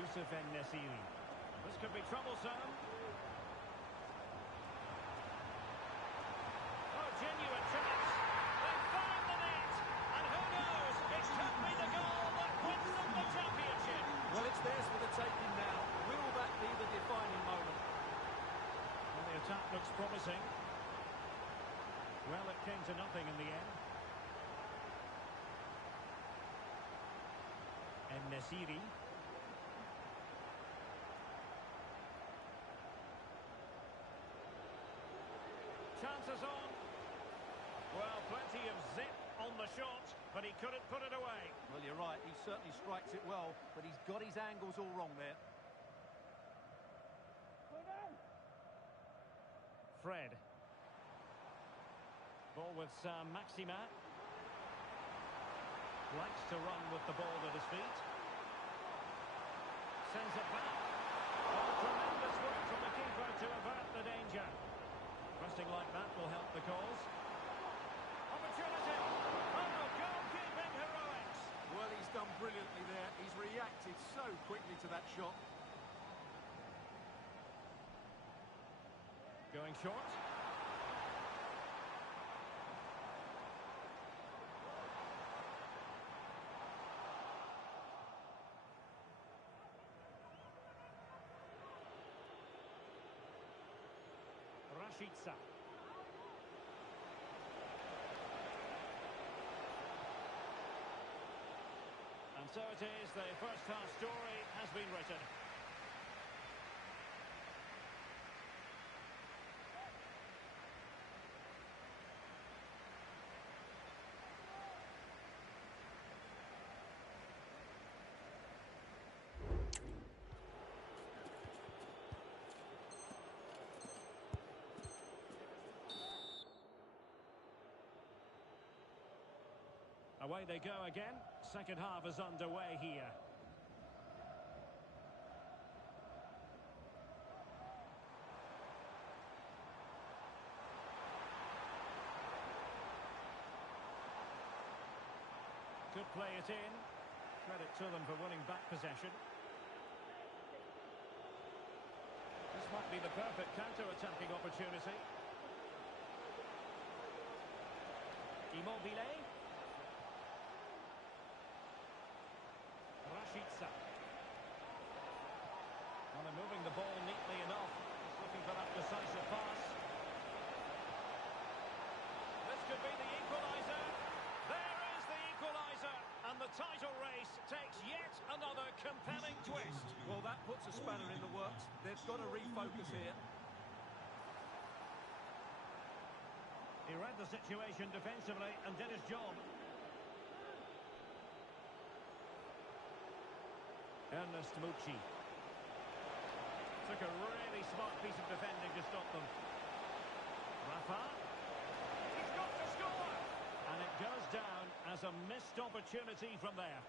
Youssef En-Nesyri. This could be troublesome. Oh, genuine chance. They found the net. And who knows, it could be the goal that wins them the championship. Well, it's theirs for the taking now. Will that be the defining moment? Well, the attack looks promising. Well, it came to nothing in the end. En-Nesyri. Chances on. Well, plenty of zip on the shot, but he couldn't put it away. Well, you're right. He certainly strikes it well, but he's got his angles all wrong there. Fred. Ball with Sam Maxima. Likes to run with the ball at his feet. Sends it back. Oh, tremendous work from the keeper to avert the danger. Pressing like that will help the cause. Opportunity. Oh, goalkeeping heroics. Well, he's done brilliantly there. He's reacted so quickly to that shot. Going short. Rashica. And so it is, the first half story has been written. Away they go again. Second half is underway here. Could play it in. Credit to them for winning back possession. This might be the perfect counter-attacking opportunity. Immobile. Rashica. Well, they're moving the ball neatly enough. Just looking for that decisive pass. This could be the equaliser. There is the equaliser. And the title race takes yet another compelling twist. Well, that puts a spanner in the works. They've got to refocus here. He read the situation defensively and did his job. Ernest Mucci. Took a really smart piece of defending to stop them. Rafa. He's got to score! And it goes down as a missed opportunity from there.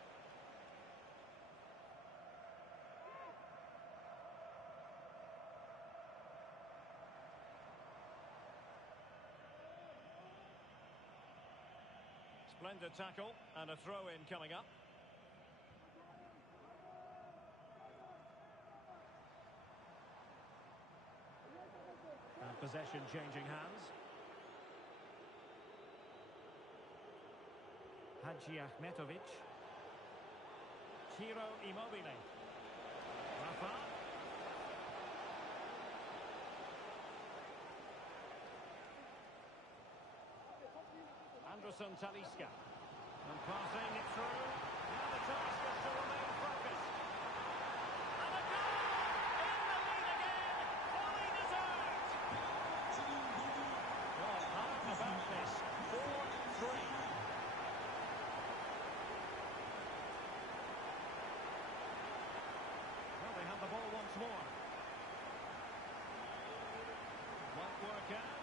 Splendid tackle and a throw-in coming up. And possession changing hands. Hadji Ahmetovic. Ciro Immobile. Rafa. Anderson Talisca. And passing it through. Now the task is to remain focused. And a goal! In the lead again! Fully deserved! Well, how about this? 4-3. Well, they have the ball once more. Might work out.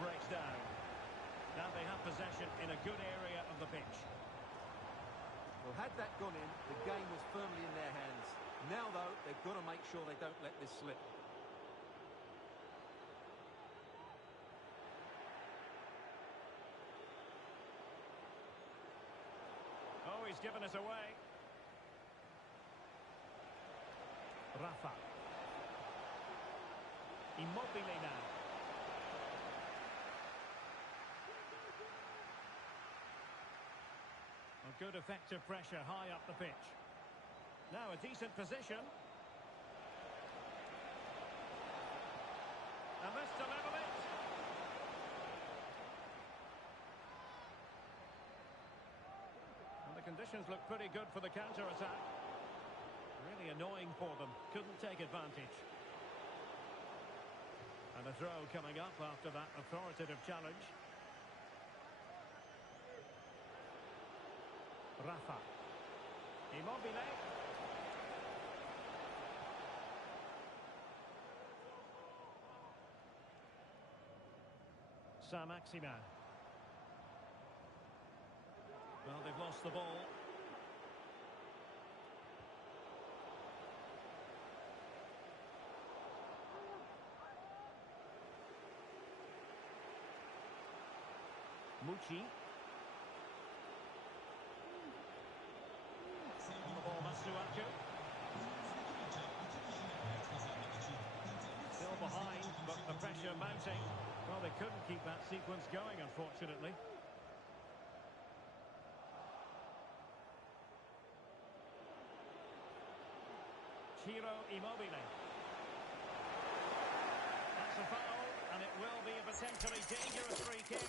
Breaks down. Now they have possession in a good area of the pitch. Well, had that gone in, the game was firmly in their hands. Now, though, they've got to make sure they don't let this slip. Oh, he's given us away. Rafa. Immobile now. A good effective pressure high up the pitch. Now a decent position. And this to level it. And the conditions look pretty good for the counter-attack. Really annoying for them. Couldn't take advantage. And a throw coming up after that authoritative challenge. Rafa. Immobile. Saint-Maximin. Well, they've lost the ball. Mucci. On the ball, Masuaku. Still behind, but the pressure mounting. Well, they couldn't keep that sequence going, unfortunately. Ciro Immobile. That's a foul, and it will be a potentially dangerous free kick.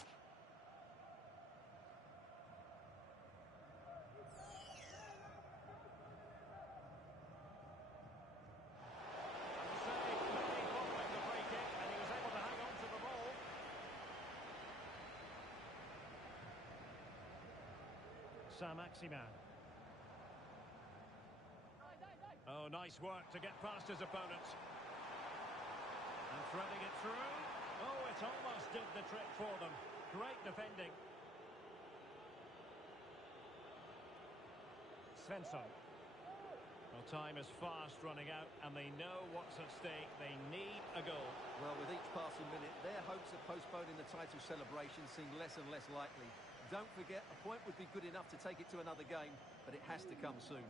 Saint-Maximin. Oh, nice work to get past his opponent. And threading it through. Oh, it almost did the trick for them. Great defending. Svensson. Well, time is fast running out, and they know what's at stake. They need a goal. Well, with each passing minute, their hopes of postponing the title celebration seem less and less likely. Don't forget, a point would be good enough to take it to another game, but it has to come soon.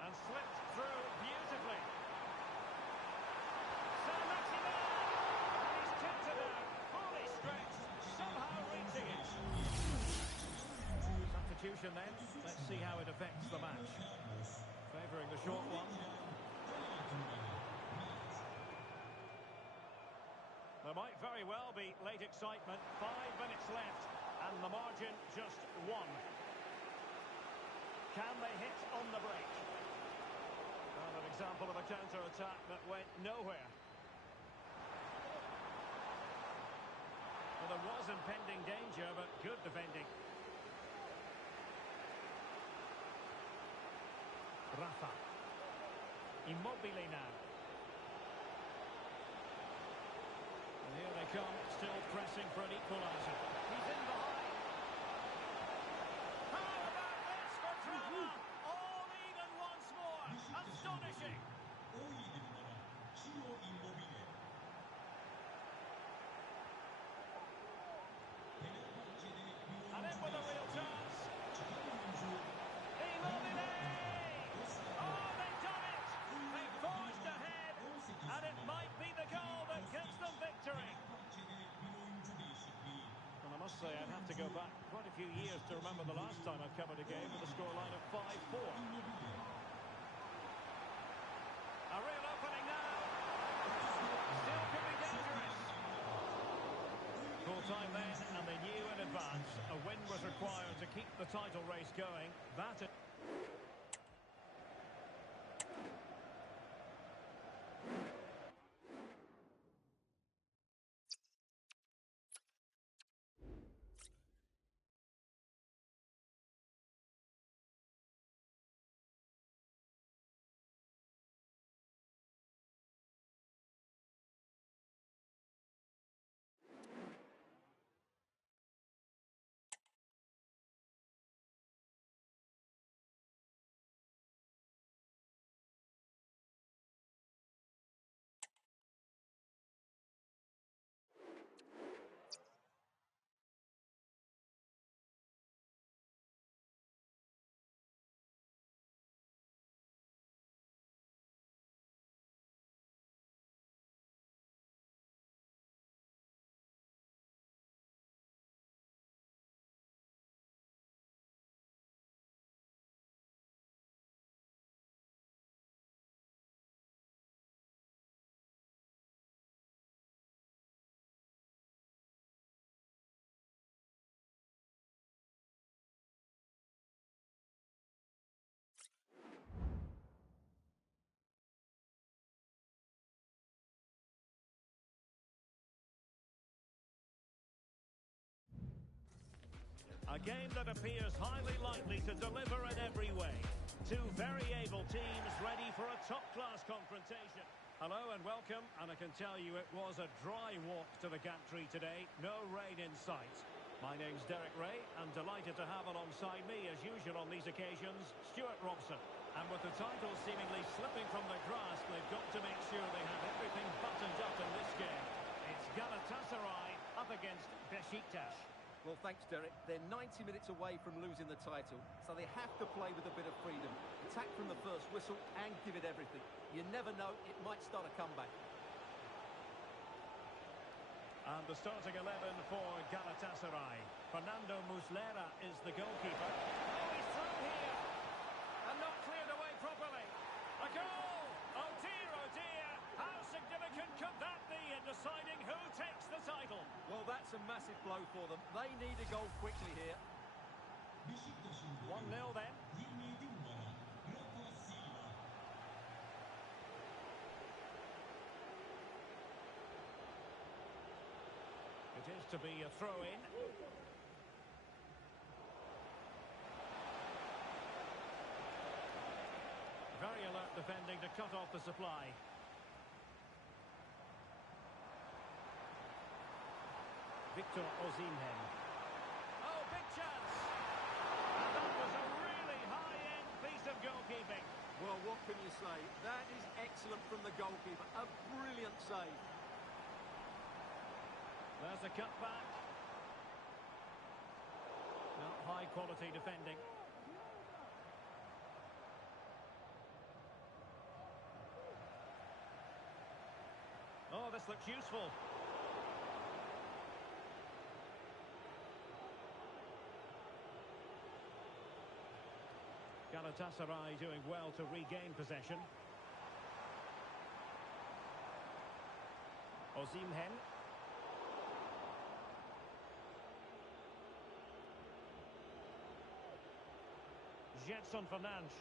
And slipped through beautifully. Saint-Maximin! And he's tipped it out, fully stretched, somehow reaching it. Substitution then. Let's see how it affects the match. Favouring the short one. There might very well be late excitement. 5 minutes left, and the margin just 1. Can they hit on the break? Well, an example of a counter-attack that went nowhere. Well, there was impending danger, but good defending. Rafa. Immobile now. And here they come, still pressing for an equaliser. He's in behind. How about this for drama? All even once more. Astonishing. And in with a real chance. Immobile! Oh, they've done it! They've forged ahead, and it might be the goal that gives them victory. And I must say, I'd have to go back quite a few years to remember the last time I covered a game with a scoreline of 5-4. A real opening now. Still could be dangerous. Full time then, and they knew in advance a win was required to keep the title race going. That is A game that appears highly likely to deliver in every way. Two very able teams ready for a top-class confrontation. Hello and welcome, and I can tell you it was a dry walk to the gantry today. No rain in sight. My name's Derek Ray, and delighted to have alongside me, as usual on these occasions, Stuart Robson. And with the title seemingly slipping from their grasp, they've got to make sure they have everything buttoned up in this game. It's Galatasaray up against Besiktas. Well, thanks, Derek. They're 90 minutes away from losing the title, so they have to play with a bit of freedom. Attack from the first whistle and give it everything. You never know, it might start a comeback. And the starting 11 for Galatasaray. Fernando Muslera is the goalkeeper. Oh, he's through here. And not cleared away properly. A goal! Oh dear, how significant could that be in deciding who takes the title? Well, that's a massive blow for them. They need a goal quickly here. 1-0 then. It is to be a throw-in. Very alert defending to cut off the supply. Victor Osimhen. Oh, big chance! And that was a really high-end piece of goalkeeping. Well, what can you say? That is excellent from the goalkeeper. A brilliant save. There's a cutback. Not high-quality defending. Oh, this looks useful. Galatasaray doing well to regain possession. Osimhen. Jetson Fernandes.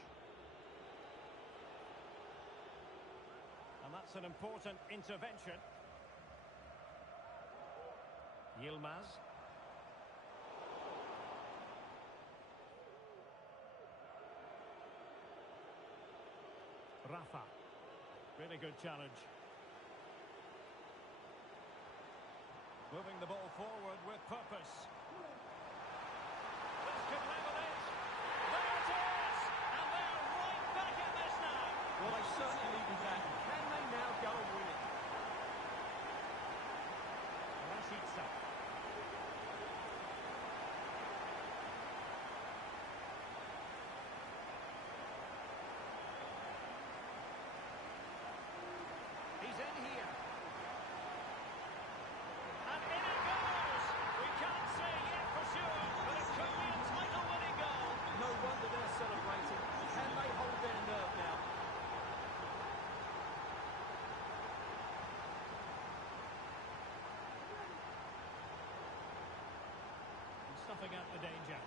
And that's an important intervention. Yilmaz. Rafa. Really good challenge. Moving the ball forward with purpose. This could level it. There it is! And they're right back in this now. Well, they certainly needed that. Can they now go and win it? Rashica. He's in here. And in it goes! We can't say yet for sure, but it could be a title-winning goal. No wonder they're celebrating. Can they hold their nerve now? Stuffing out the danger.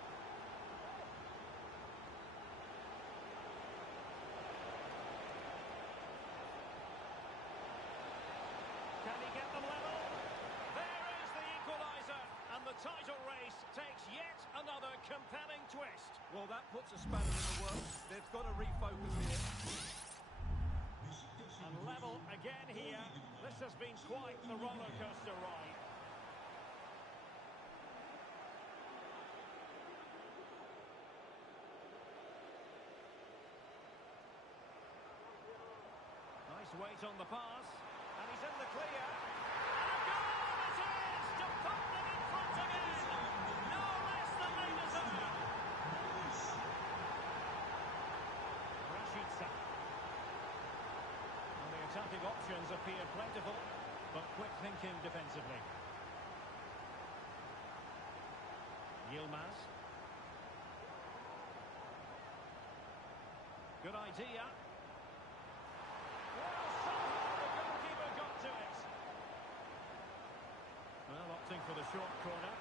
Can he get them level? There is the equaliser, and the title race takes yet another compelling twist. Well, that puts a spanner in the works. They've got to refocus here. And level again here. This has been quite the roller coaster ride. Nice weight on the pass, and he's in the clear. And a goal it is to put them in front again. No less than they deserve. Rashica. And the attacking options appear plentiful, but quick thinking defensively. Yilmaz. Good idea. Well, somehow the goalkeeper got to it. Well, opting for the short corner.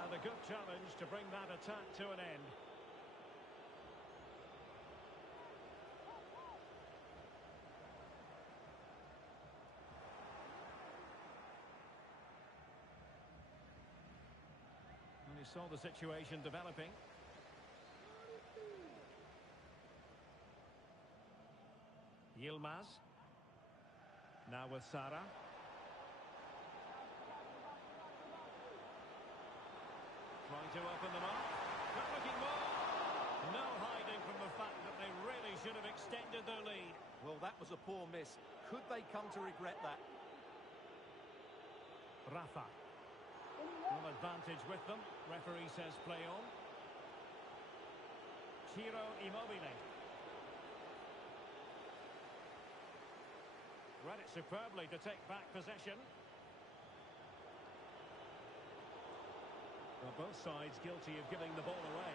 And a good challenge to bring that attack to an end. he saw the situation developing. Yilmaz. Now with Sarah. Trying to open them up. Good looking ball. No hiding from the fact that they really should have extended their lead. Well, that was a poor miss. Could they come to regret that? Rafa. Full advantage with them. Referee says play on. Ciro Immobile. Read it superbly to take back possession. Well, both sides guilty of giving the ball away.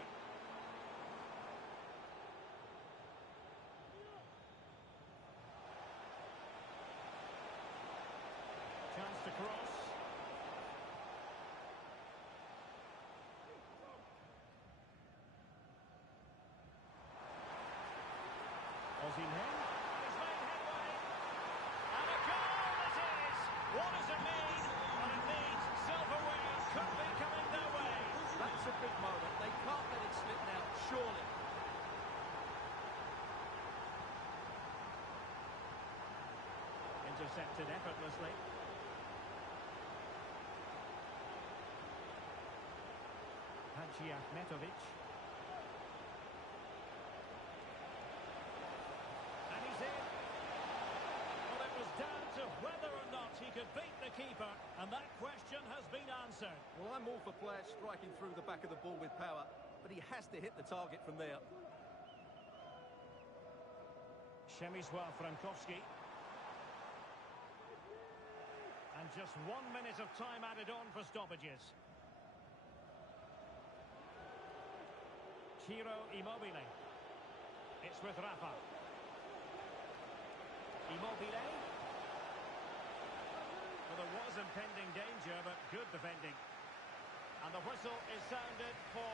Chance to cross. Osimhen. He's made headway. And a goal it is! What does it mean? Well, it means silverware could be coming their way. That's a big moment. They can't let it slip now, surely. Intercepted effortlessly. Hadji Ahmetovic. And he's in. Well, it was down to whether or not he could beat the keeper, and that question has been answered. Well, I'm all for players striking through the back of the ball with power, but he has to hit the target from there. Przemysław Frankowski. And just 1 minute of time added on for stoppages. Ciro Immobile. It's with Rafa. Immobile. Well, there was impending danger, but good defending. And the whistle is sounded for...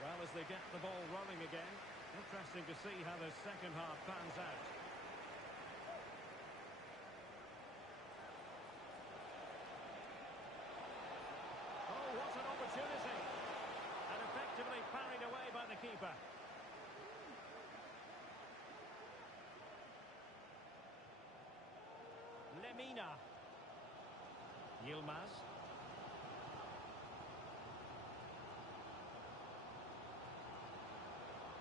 Well, as they get the ball rolling again, interesting to see how the second half pans out. Oh, what an opportunity! And effectively parried away by the keeper. Lemina. Yilmaz.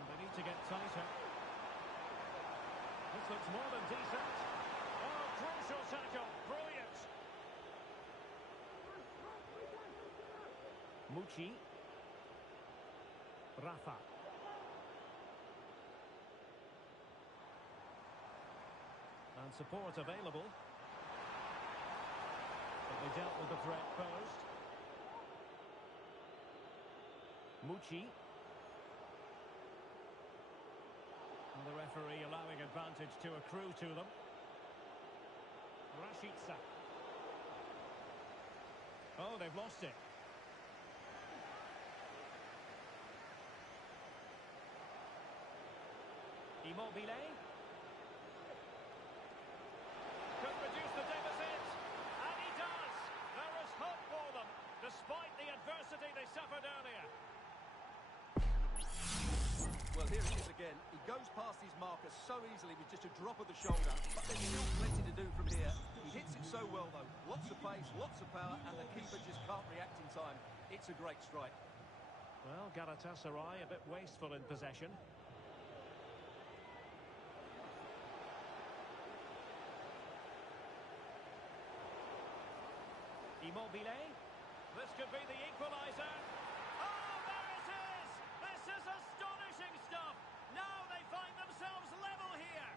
They need to get tighter. This looks more than decent. Oh, crucial tackle. Brilliant. Mucci. Rafa. And support available. But they dealt with the threat posed. Mucci. The referee allowing advantage to accrue to them. Rashica. Oh, they've lost it. Immobile. Could reduce the deficit. And he does. There is hope for them, despite the adversity they suffered earlier. Well, here it is again. He goes past his marker so easily with just a drop of the shoulder. But there's still plenty to do from here. He hits it so well, though. Lots of pace, lots of power, and the keeper just can't react in time. It's a great strike. Well, Galatasaray a bit wasteful in possession. Immobile. This could be the equaliser. Oh, there it is! This is astonishing stuff! Now they find themselves level here.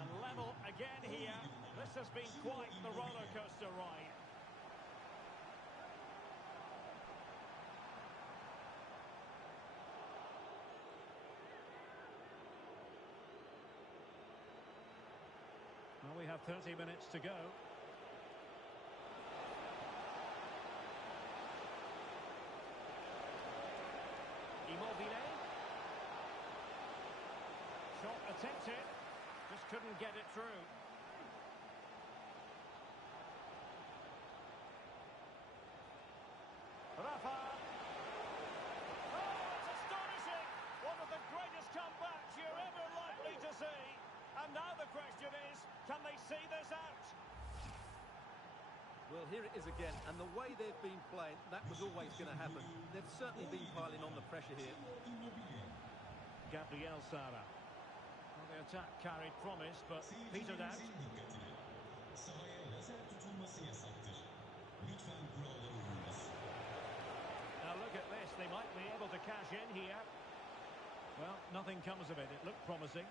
And level again here. This has been quite the roller coaster ride. Well, we have 30 minutes to go. Immobile. attempted, just couldn't get it through. Rafa. Oh, it's astonishing! One of the greatest comebacks you're ever likely to see. And now the question is, can they see this out? Well, here it is again, and the way they've been playing, that was always going to happen. They've certainly been piling on the pressure here. Gabriel Sara. Well, the attack carried promise, but petered out. Now look at this, they might be able to cash in here. Well, nothing comes of it. It looked promising.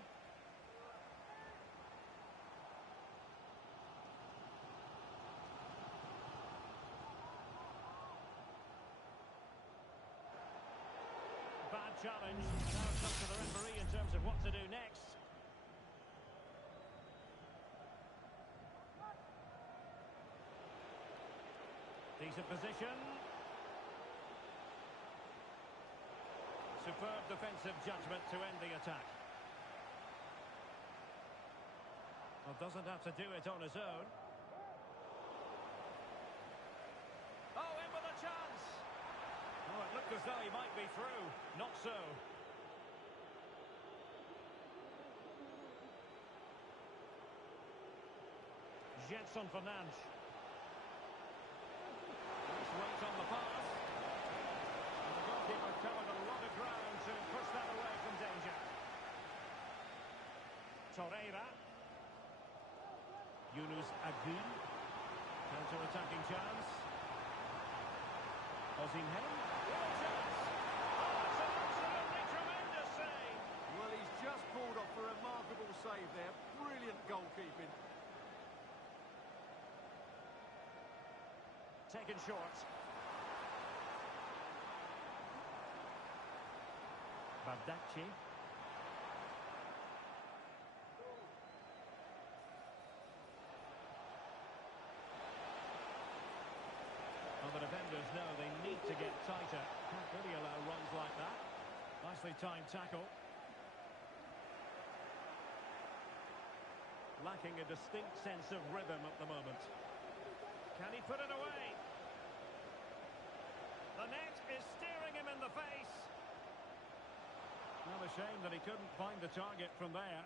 Bad challenge. Now it's up to the referee in terms of what to do next. Decent position. Superb defensive judgment to end the attack. Well, doesn't have to do it on his own. Oh, in with a chance. Oh, it looked as though he might be through. Not so. Jetson Fernandes. Nice weight on the pass. And the goalkeeper covered a lot of ground to push that away from danger. Torreira. Yunus Agun. Counter-attacking chance. Osimhen. Real chance. Oh, it's an absolutely tremendous save. Well, he's just pulled off a remarkable save there. Brilliant goalkeeping. Taken short. Bardacci. Well, the defenders know they need to get tighter. Can't really allow runs like that. Nicely timed tackle. Lacking a distinct sense of rhythm at the moment. Can he put it away? The net is staring him in the face. Well, a shame that he couldn't find the target from there.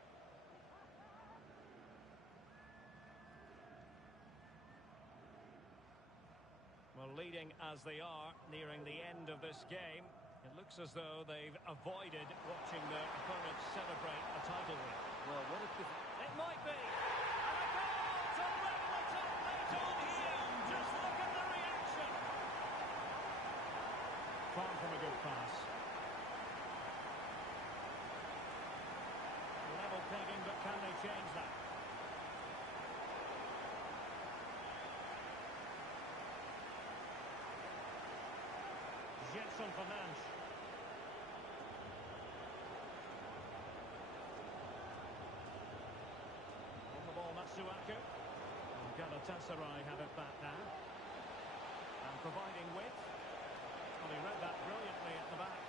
Well, leading as they are, nearing the end of this game, it looks as though they've avoided watching their opponents celebrate a title win. Well, what a difference. It might be. And a goal to level it up late on here. Just look at the reaction. Far from a good pass. Level pegging, but can they change that? Jetson Fernandes. On the ball, Matsuaku. And Galatasaray have it back now. And providing width. Well, he read that brilliantly at the back.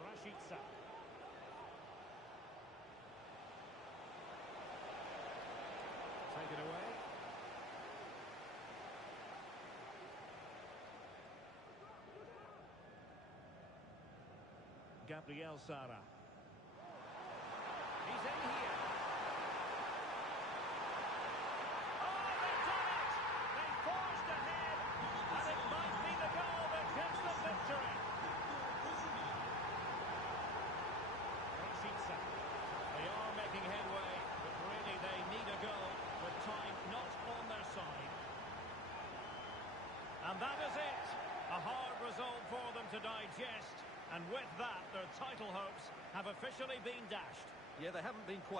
Rashica. Take it away. Gabriel Sara. He's in here. Oh, they've done it! They forged ahead, and it might be the goal that gives them victory. Rashica. They are making headway, but really they need a goal with time not on their side. And that is it. A hard result for them to digest. And with that, their title hopes have officially been dashed. Yeah, they haven't been quite